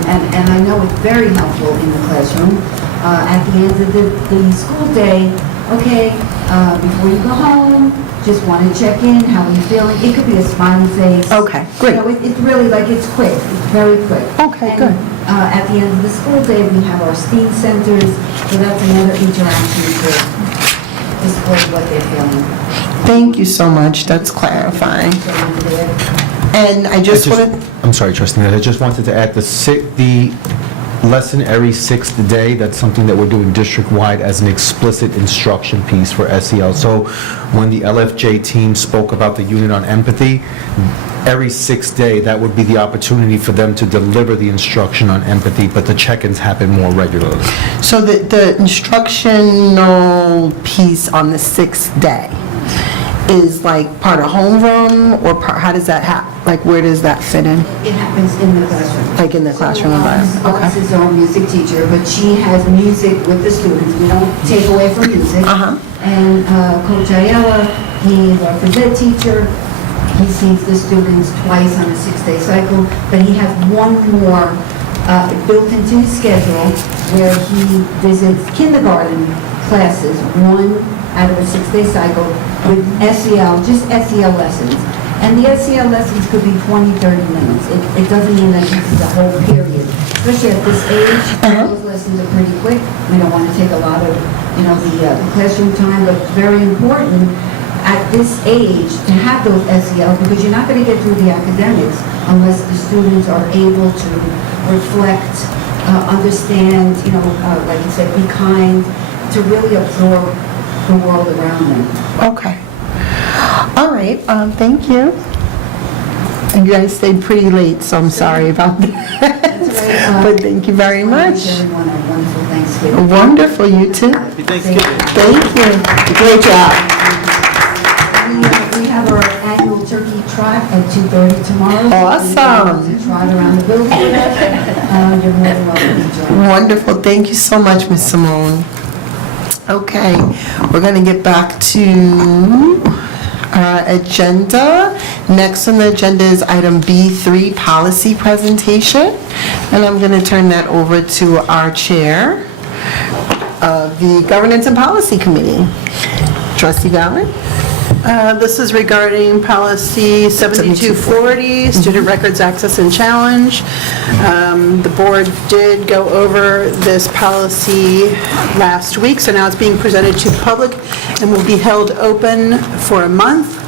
And I know it's very helpful in the classroom. At the end of the school day, okay, before you go home, just want to check in, how are you feeling? It could be a smiley face. Okay, great. You know, it's really like, it's quick, it's very quick. Okay, And, good. at the end of the school day, we have our STEAM centers, so that's another interaction to display what they're feeling. Thank you so much, that's clarifying. So we're there. And I just wanted, I'm sorry, Trustee, I just wanted to add the lesson every 6th day. That's something that we're doing district-wide as an explicit instruction piece for SEL. So when the LFJ team spoke about the unit on empathy, every 6th day, that would be the opportunity for them to deliver the instruction on empathy, but the check-ins happen more regularly. so the instructional piece on the 6th day is like part of homeroom, or how does that like where does that fit in? It happens in the classroom. Like in the classroom environment? Alex Okay. is our music teacher, but she has music with the students. We don't take away from music. Uh-huh. And Coach Ayala, he is our phys ed teacher. He sees the students twice on a 6-day cycle, but he has one more built into his schedule where he visits kindergarten classes, one out of a 6-day cycle with SEL, just SEL lessons. And the SEL lessons could be 20, 30 minutes. It doesn't mean that this is a whole period. Especially at this age, those lessons are pretty quick. We don't want to take a lot of, the classroom time, but very important. at this age to have those SEL, because you're not going to get through the academics unless the students are able to reflect, understand, like you said, be kind, to really absorb the world around them. Okay. All right, thank you. And you guys stayed pretty late, so I'm sorry about that. But thank you very much. Wish everyone a wonderful Thanksgiving. Wonderful, you too. Thank you. Great job. We have our annual turkey trot at 2:30 tomorrow. Awesome. To trot around the building with us. You're more than welcome to join. Wonderful, thank you so much, Ms. Simone. Okay, we're going to get back to our agenda. Next on the agenda is item B3, policy presentation. And I'm going to turn that over to our chair of the Governance and Policy Committee, Trustee Valen. This is regarding policy 7240, student records access and challenge. The board did go over this policy last week, so now it's being presented to the public and will be held open for a month.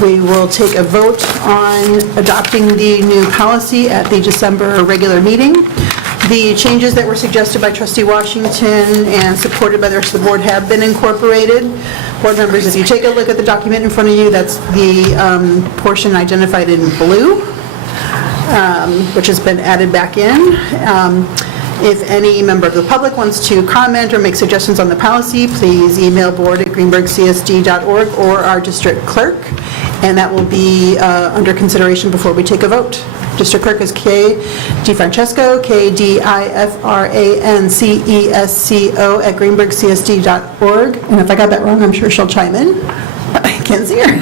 We will take a vote on adopting the new policy at the December regular meeting. The changes that were suggested by Trustee Washington and supported by the rest of the board have been incorporated. Board members, if you take a look at the document in front of you, that's the portion identified in blue, which has been added back in. If any member of the public wants to comment or make suggestions on the policy, please email board@greenburghcsd.org or our district clerk, and that will be under consideration before we take a vote. District Clerk is K. DiFrancesco, KDIFRANCESCO @greenburghcsd.org. And if I got that wrong, I'm sure she'll chime in. I can't see her.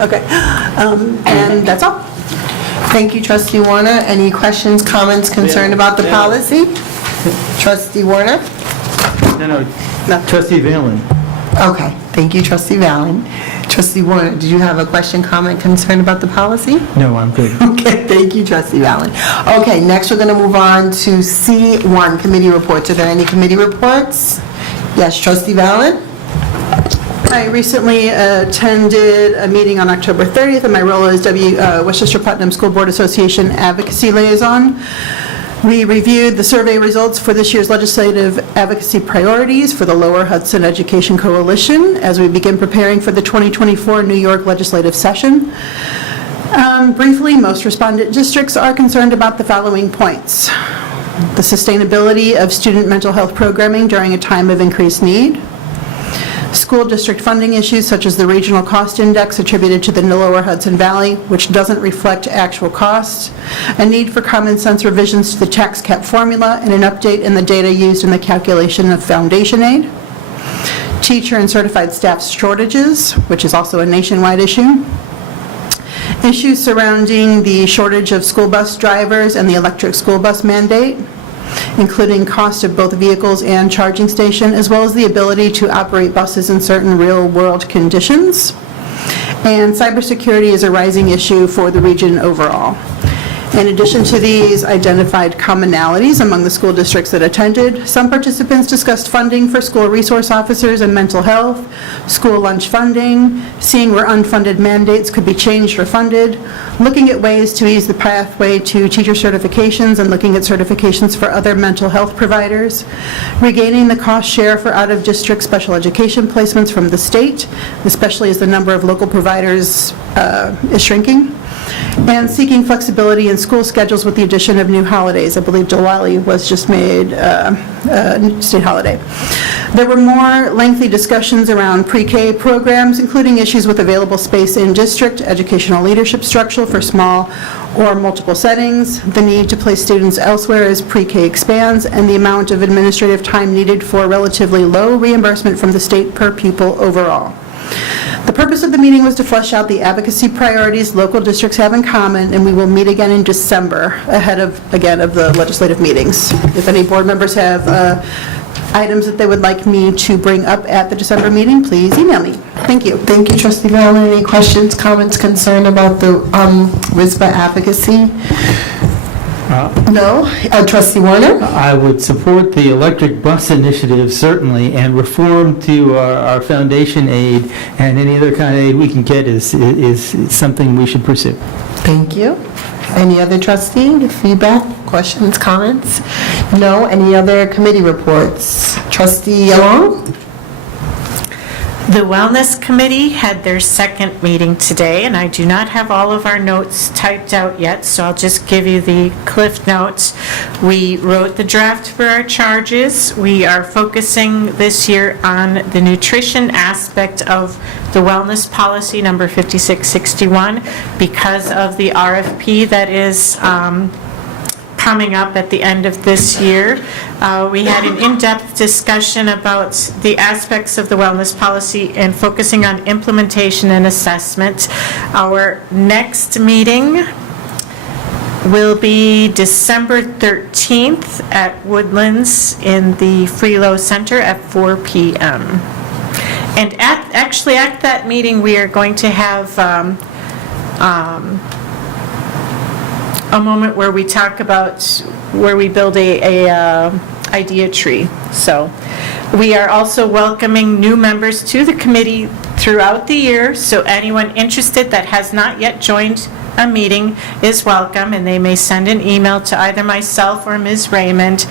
Okay. And that's all. Thank you, Trustee Warner. Any questions, comments, concern about the policy? Trustee Warner? No, Trustee Valen. Okay, thank you, Trustee Valen. Trustee Warner, did you have a question, comment, concern about the policy? No, I'm good. Okay, thank you, Trustee Valen. Okay, next we're going to move on to C1, committee reports. Are there any committee reports? Yes, Trustee Valen? I recently attended a meeting on October 30th, and my role as Westchester Putnam School Board Association Advocacy Liaison. We reviewed the survey results for this year's legislative advocacy priorities for the Lower Hudson Education Coalition as we begin preparing for the 2024 New York legislative session. Briefly, most respondent districts are concerned about the following points: the sustainability of student mental health programming during a time of increased need, school district funding issues such as the regional cost index attributed to the Lower Hudson Valley, which doesn't reflect actual costs, a need for common sense revisions to the tax cap formula, and an update in the data used in the calculation of foundation aid, teacher and certified staff shortages, which is also a nationwide issue, issues surrounding the shortage of school bus drivers and the electric school bus mandate, including cost of both vehicles and charging station, as well as the ability to operate buses in certain real-world conditions. And cybersecurity is a rising issue for the region overall. In addition to these identified commonalities among the school districts that attended, some participants discussed funding for school resource officers and mental health, school lunch funding, seeing where unfunded mandates could be changed or funded, looking at ways to ease the pathway to teacher certifications and looking at certifications for other mental health providers, regaining the cost share for out-of-district special education placements from the state, especially as the number of local providers is shrinking, and seeking flexibility in school schedules with the addition of new holidays. I believe Diwali was just made a state holiday. There were more lengthy discussions around pre-K programs, including issues with available space in district, educational leadership structure for small or multiple settings, the need to place students elsewhere as pre-K expands, and the amount of administrative time needed for relatively low reimbursement from the state per pupil overall. The purpose of the meeting was to flesh out the advocacy priorities local districts have in common, and we will meet again in December, ahead of, again, of the legislative meetings. If any board members have items that they would like me to bring up at the December meeting, please email me. Thank you. Thank you, Trustee Valen. Any questions, comments, concern about the RISBA advocacy? No? Trustee Warner? I would support the electric bus initiative, certainly, and reform to our foundation aid and any other kind of aid we can get is something we should pursue. Thank you. Any other trustee? Feedback, questions, comments? No? Any other committee reports? Trustee Long? The Wellness Committee had their second meeting today, and I do not have all of our notes typed out yet, so I'll just give you the cliff notes. We wrote the draft for our charges. We are focusing this year on the nutrition aspect of the wellness policy number 5661 because of the RFP that is coming up at the end of this year. We had an in-depth discussion about the aspects of the wellness policy and focusing on implementation and assessment. Our next meeting will be December 13th at Woodlands in the Freelo Center at 4 p.m. And actually at that meeting, we are going to have a moment where we talk about where we build a idea tree. So we are also welcoming new members to the committee throughout the year, so anyone interested that has not yet joined a meeting is welcome, and they may send an email to either myself or Ms. Raymond.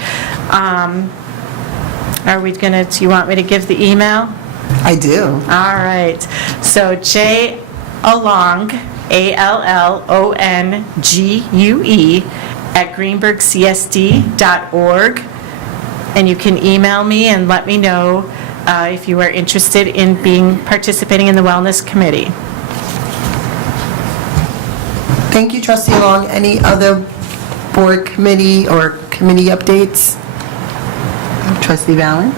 Are we gonna, do you want me to give the email? I do. All right, so J. Along, ALLONGUE @greenburghcsd.org, and you can email me and let me know if you are interested in participating in the Wellness Committee. Thank you, Trustee Long. Any other board committee or committee updates? Trustee Valen?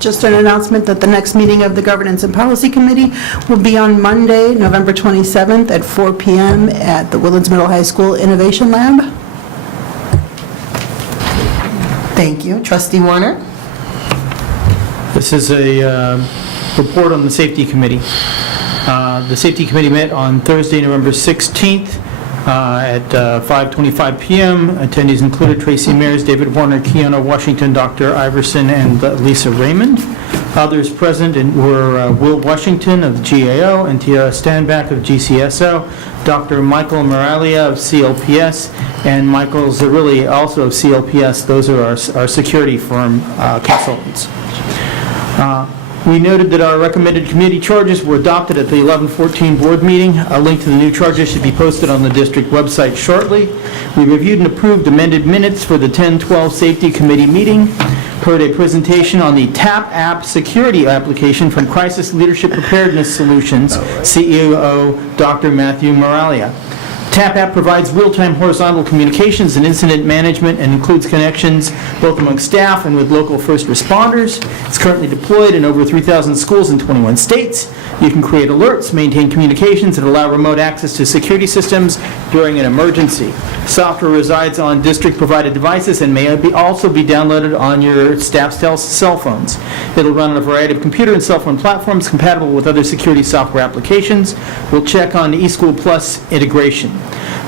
Just an announcement that the next meeting of the Governance and Policy Committee will be on Monday, November 27th at 4 p.m. at the Woodlands Middle High School Innovation Lab. Thank you. Trustee Warner? This is a report on the Safety Committee. The Safety Committee met on Thursday, November 16th at 5:25 p.m. Attendees included Tracy Mears, David Warner, Kiana Washington, Dr. Iverson, and Lisa Raymond. Others present were Will Washington of the GAO and Tiara Standback of GCSO, Dr. Michael Moralia of CLPS, and Michael Zarilli, also of CLPS. Those are our security firm consultants. We noted that our recommended community charges were adopted at the 11/14 board meeting. A link to the new charges should be posted on the district website shortly. We reviewed and approved amended minutes for the 10/12 Safety Committee meeting. Heard a presentation on the TAP app security application from Crisis Leadership Preparedness Solutions, CEO Dr. Matthew Moralia. TAP app provides real-time horizontal communications and incident management and includes connections both among staff and with local first responders. It's currently deployed in over 3,000 schools in 21 states. You can create alerts, maintain communications, and allow remote access to security systems during an emergency. Software resides on district-provided devices and may also be downloaded on your staff's cell phones. It'll run on a variety of computer and cell phone platforms compatible with other security software applications. We'll check on eSchool Plus integration.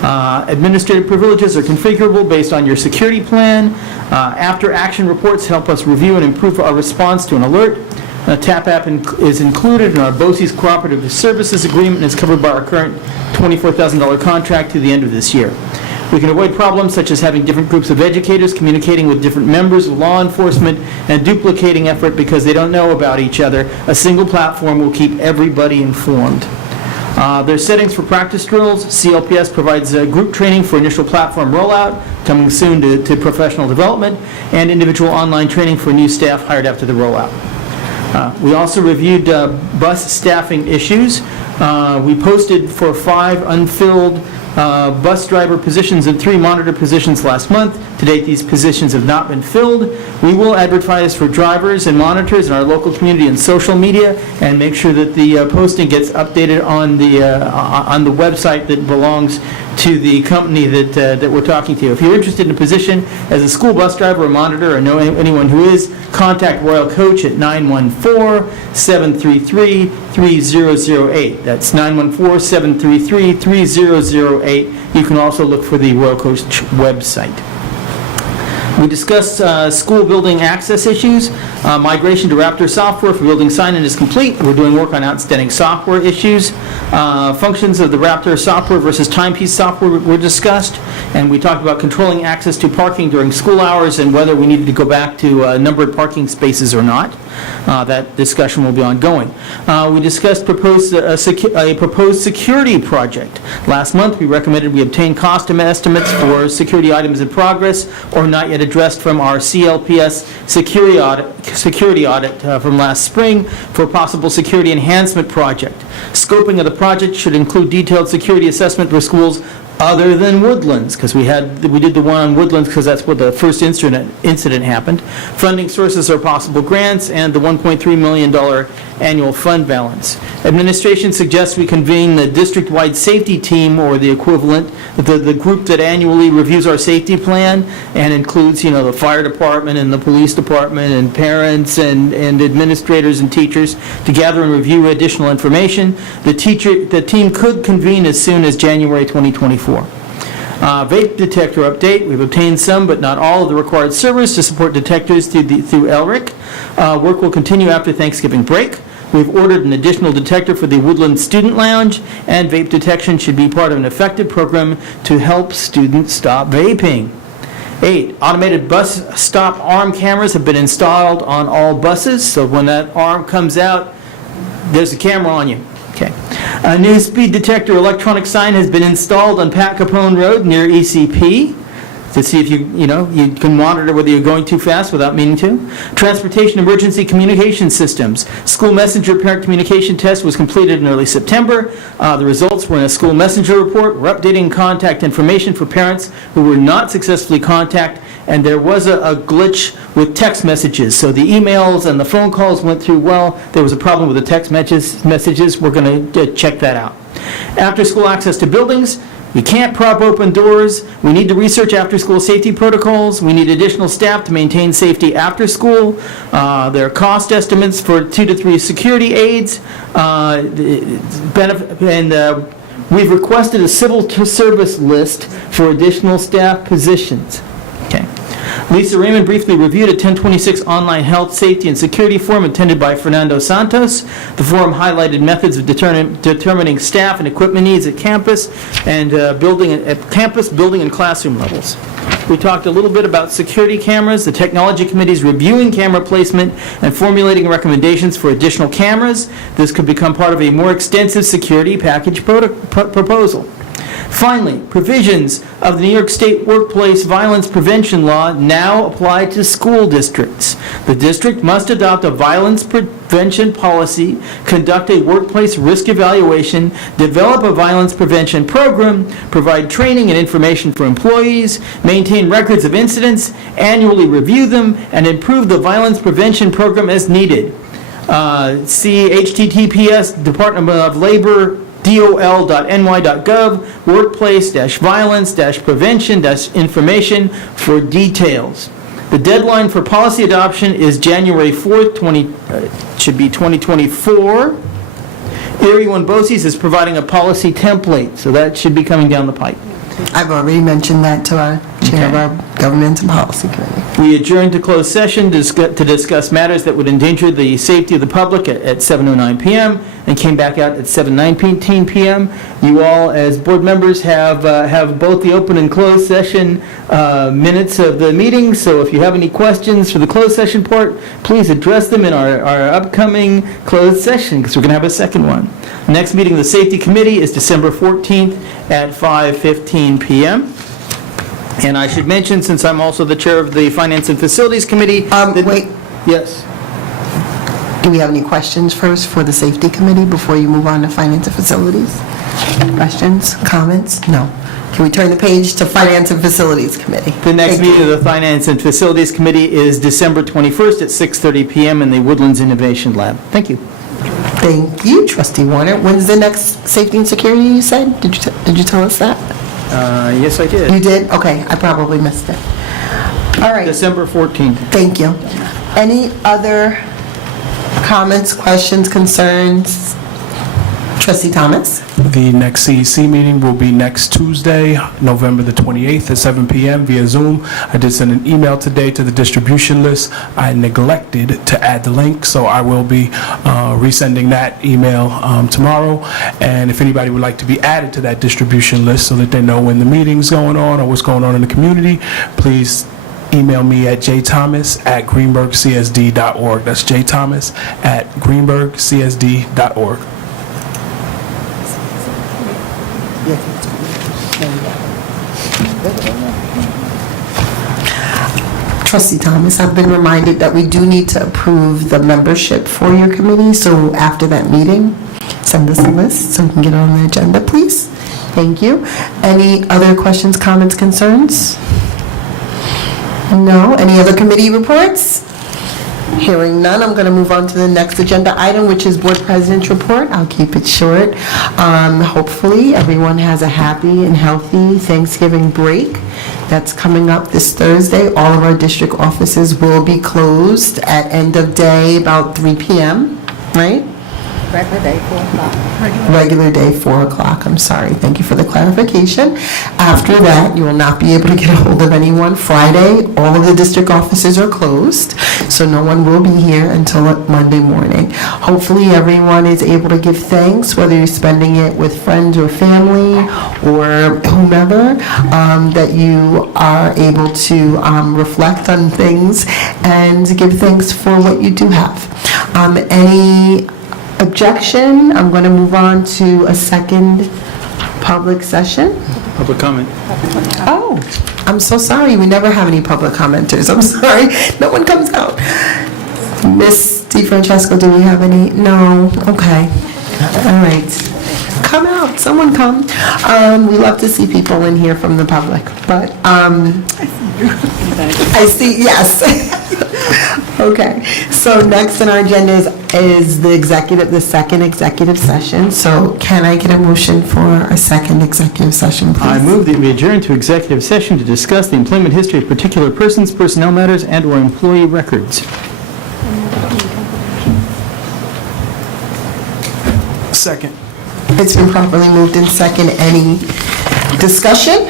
Administrative privileges are configurable based on your security plan. After-action reports help us review and improve our response to an alert. TAP app is included in our BOCES Cooperative Services Agreement and is covered by our current $24,000 contract to the end of this year. We can avoid problems such as having different groups of educators communicating with different members of law enforcement and duplicating effort because they don't know about each other. A single platform will keep everybody informed. There's settings for practice drills. CLPS provides group training for initial platform rollout, coming soon to professional development, and individual online training for new staff hired after the rollout. We also reviewed bus staffing issues. We posted for 5 unfilled bus driver positions and 3 monitor positions last month. To date, these positions have not been filled. We will advertise for drivers and monitors in our local community and social media and make sure that the posting gets updated on the website that belongs to the company that we're talking to. If you're interested in a position as a school bus driver or monitor or know anyone who is, contact Royal Coach at 914-733-3008. That's 914-733-3008. You can also look for the Royal Coach website. We discussed school building access issues. Migration to Raptor software for building sign-in is complete. We're doing work on outstanding software issues. Functions of the Raptor software versus timepiece software were discussed, and we talked about controlling access to parking during school hours and whether we needed to go back to numbered parking spaces or not. That discussion will be ongoing. We discussed a proposed security project. Last month, we recommended we obtain cost estimates for security items in progress or not yet addressed from our CLPS security audit from last spring for a possible security enhancement project. Scoping of the project should include detailed security assessment for schools other than Woodlands, because we did the one on Woodlands because that's where the first incident happened. Funding sources are possible grants and the $1.3 million annual fund balance. Administration suggests we convene the district-wide safety team, or the equivalent, the group that annually reviews our safety plan and includes, the fire department and the police department and parents and administrators and teachers to gather and review additional information. The team could convene as soon as January 2024. Vape detector update. We've obtained some, but not all, of the required servers to support detectors through LRIC. Work will continue after Thanksgiving break. We've ordered an additional detector for the Woodland Student Lounge, and vape detection should be part of an effective program to help students stop vaping. 8, automated bus stop arm cameras have been installed on all buses, so when that arm comes out, there's a camera on you. Okay. A new speed detector electronic sign has been installed on Pat Capone Road near ECP to see if you can monitor whether you're going too fast without meaning to. Transportation emergency communication systems. School messenger parent communication test was completed in early September. The results were in a school messenger report. We're updating contact information for parents who were not successfully contacted, and there was a glitch with text messages. So the emails and the phone calls went through well. There was a problem with the text messages. We're going to check that out. After school access to buildings. We can't prop open doors. We need to research after-school safety protocols. We need additional staff to maintain safety after school. There are cost estimates for 2 to 3 security aides. We've requested a civil service list for additional staff positions. Okay. Lisa Raymond briefly reviewed a 1026 online health, safety, and security forum attended by Fernando Santos. The forum highlighted methods of determining staff and equipment needs at campus and building and classroom levels. We talked a little bit about security cameras. The Technology Committee is reviewing camera placement and formulating recommendations for additional cameras. This could become part of a more extensive security package proposal. Finally, provisions of the New York State Workplace Violence Prevention Law now apply to school districts. The district must adopt a violence prevention policy, conduct a workplace risk evaluation, develop a violence prevention program, provide training and information for employees, maintain records of incidents, annually review them, and improve the violence prevention program as needed. See https Department of Labor dol.ny.gov, workplace-violence-prevention-information for details. The deadline for policy adoption is January 4th, 2024. Erie One BOCES is providing a policy template, so that should be coming down the pipe. I've already mentioned that to our chair of our Government and Policy Committee. We adjourned to closed session to discuss matters that would endanger the safety of the public at 7:09 p.m. and came back out at 7:19 p.m. You all, as board members, have both the open and closed session minutes of the meeting, so if you have any questions for the closed session part, please address them in our upcoming closed session, because we're going to have a second one. Next meeting of the Safety Committee is December 14th at 5:15 p.m. And I should mention, since I'm also the chair of the Finance and Facilities Committee... Wait. Yes. Do we have any questions first for the Safety Committee before you move on to Finance and Facilities? Questions, comments? No. Can we turn the page to Finance and Facilities Committee? The next meeting of the Finance and Facilities Committee is December 21st at 6:30 p.m. in the Woodlands Innovation Lab. Thank you. Thank you, Trustee Warner. When's the next Safety and Security, you said? Did you tell us that? Yes, I You did. did? Okay, I probably missed it. All right. December 14th. Thank you. Any other comments, questions, concerns? Trustee Thomas? The next CEC meeting will be next Tuesday, November the 28th at 7 p.m. via Zoom. I did send an email today to the distribution list. I neglected to add the link, so I will be resending that email tomorrow. And if anybody would like to be added to that distribution list so that they know when the meeting's going on or what's going on in the community, please email me at jthomas@greenburghcsd.org. That's jthomas@greenburghcsd.org. Trustee Thomas, I've been reminded that we do need to approve the membership for your committee, so after that meeting, send us a list so we can get it on the agenda, please. Thank you. Any other questions, comments, concerns? No? Any other committee reports? Hearing none, I'm going to move on to the next agenda item, which is Board President's Report. I'll keep it short. Hopefully, everyone has a happy and healthy Thanksgiving break. That's coming up this Thursday. All of our district offices will be closed at end of day, about 3 p.m., right? Regular day, 4 o'clock. Regular day, 4 o'clock, I'm sorry. Thank you for the clarification. After that, you will not be able to get a hold of anyone. Friday, all of the district offices are closed, so no one will be here until Monday morning. Hopefully, everyone is able to give thanks, whether you're spending it with friends or family or whomever, that you are able to reflect on things and give thanks for what you do have. Any objection? I'm going to move on to a second public session. Public comment. Oh, I'm so sorry. We never have any public commenters. I'm sorry. No one comes out. Miss DeFrancesco, do we have any? No? Okay. All right. Come out. Someone come. We love to see people in here from the public, but I see, yes. Okay, so next on our agenda is the second executive session. So can I get a motion for a second executive session, please? I move that we adjourn to executive session to discuss the employment history of particular persons, personnel matters, and/or employee records. Second. It's been properly moved in second. Any discussion?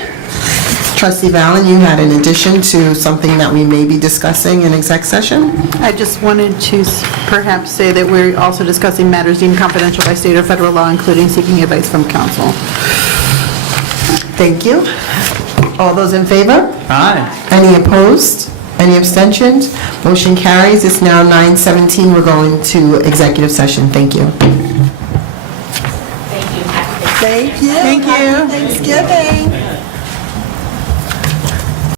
Trustee Valen, you had an addition to something that we may be discussing in exec session? I just wanted to perhaps say that we're also discussing matters deemed confidential by state or federal law, including seeking advice from counsel. Thank you. All those in favor? Aye. Any opposed? Any abstentions? Motion carries. It's now 9:17. We're going to executive session. Thank you. Thank you. Thank you. Thank you. Happy Thanksgiving.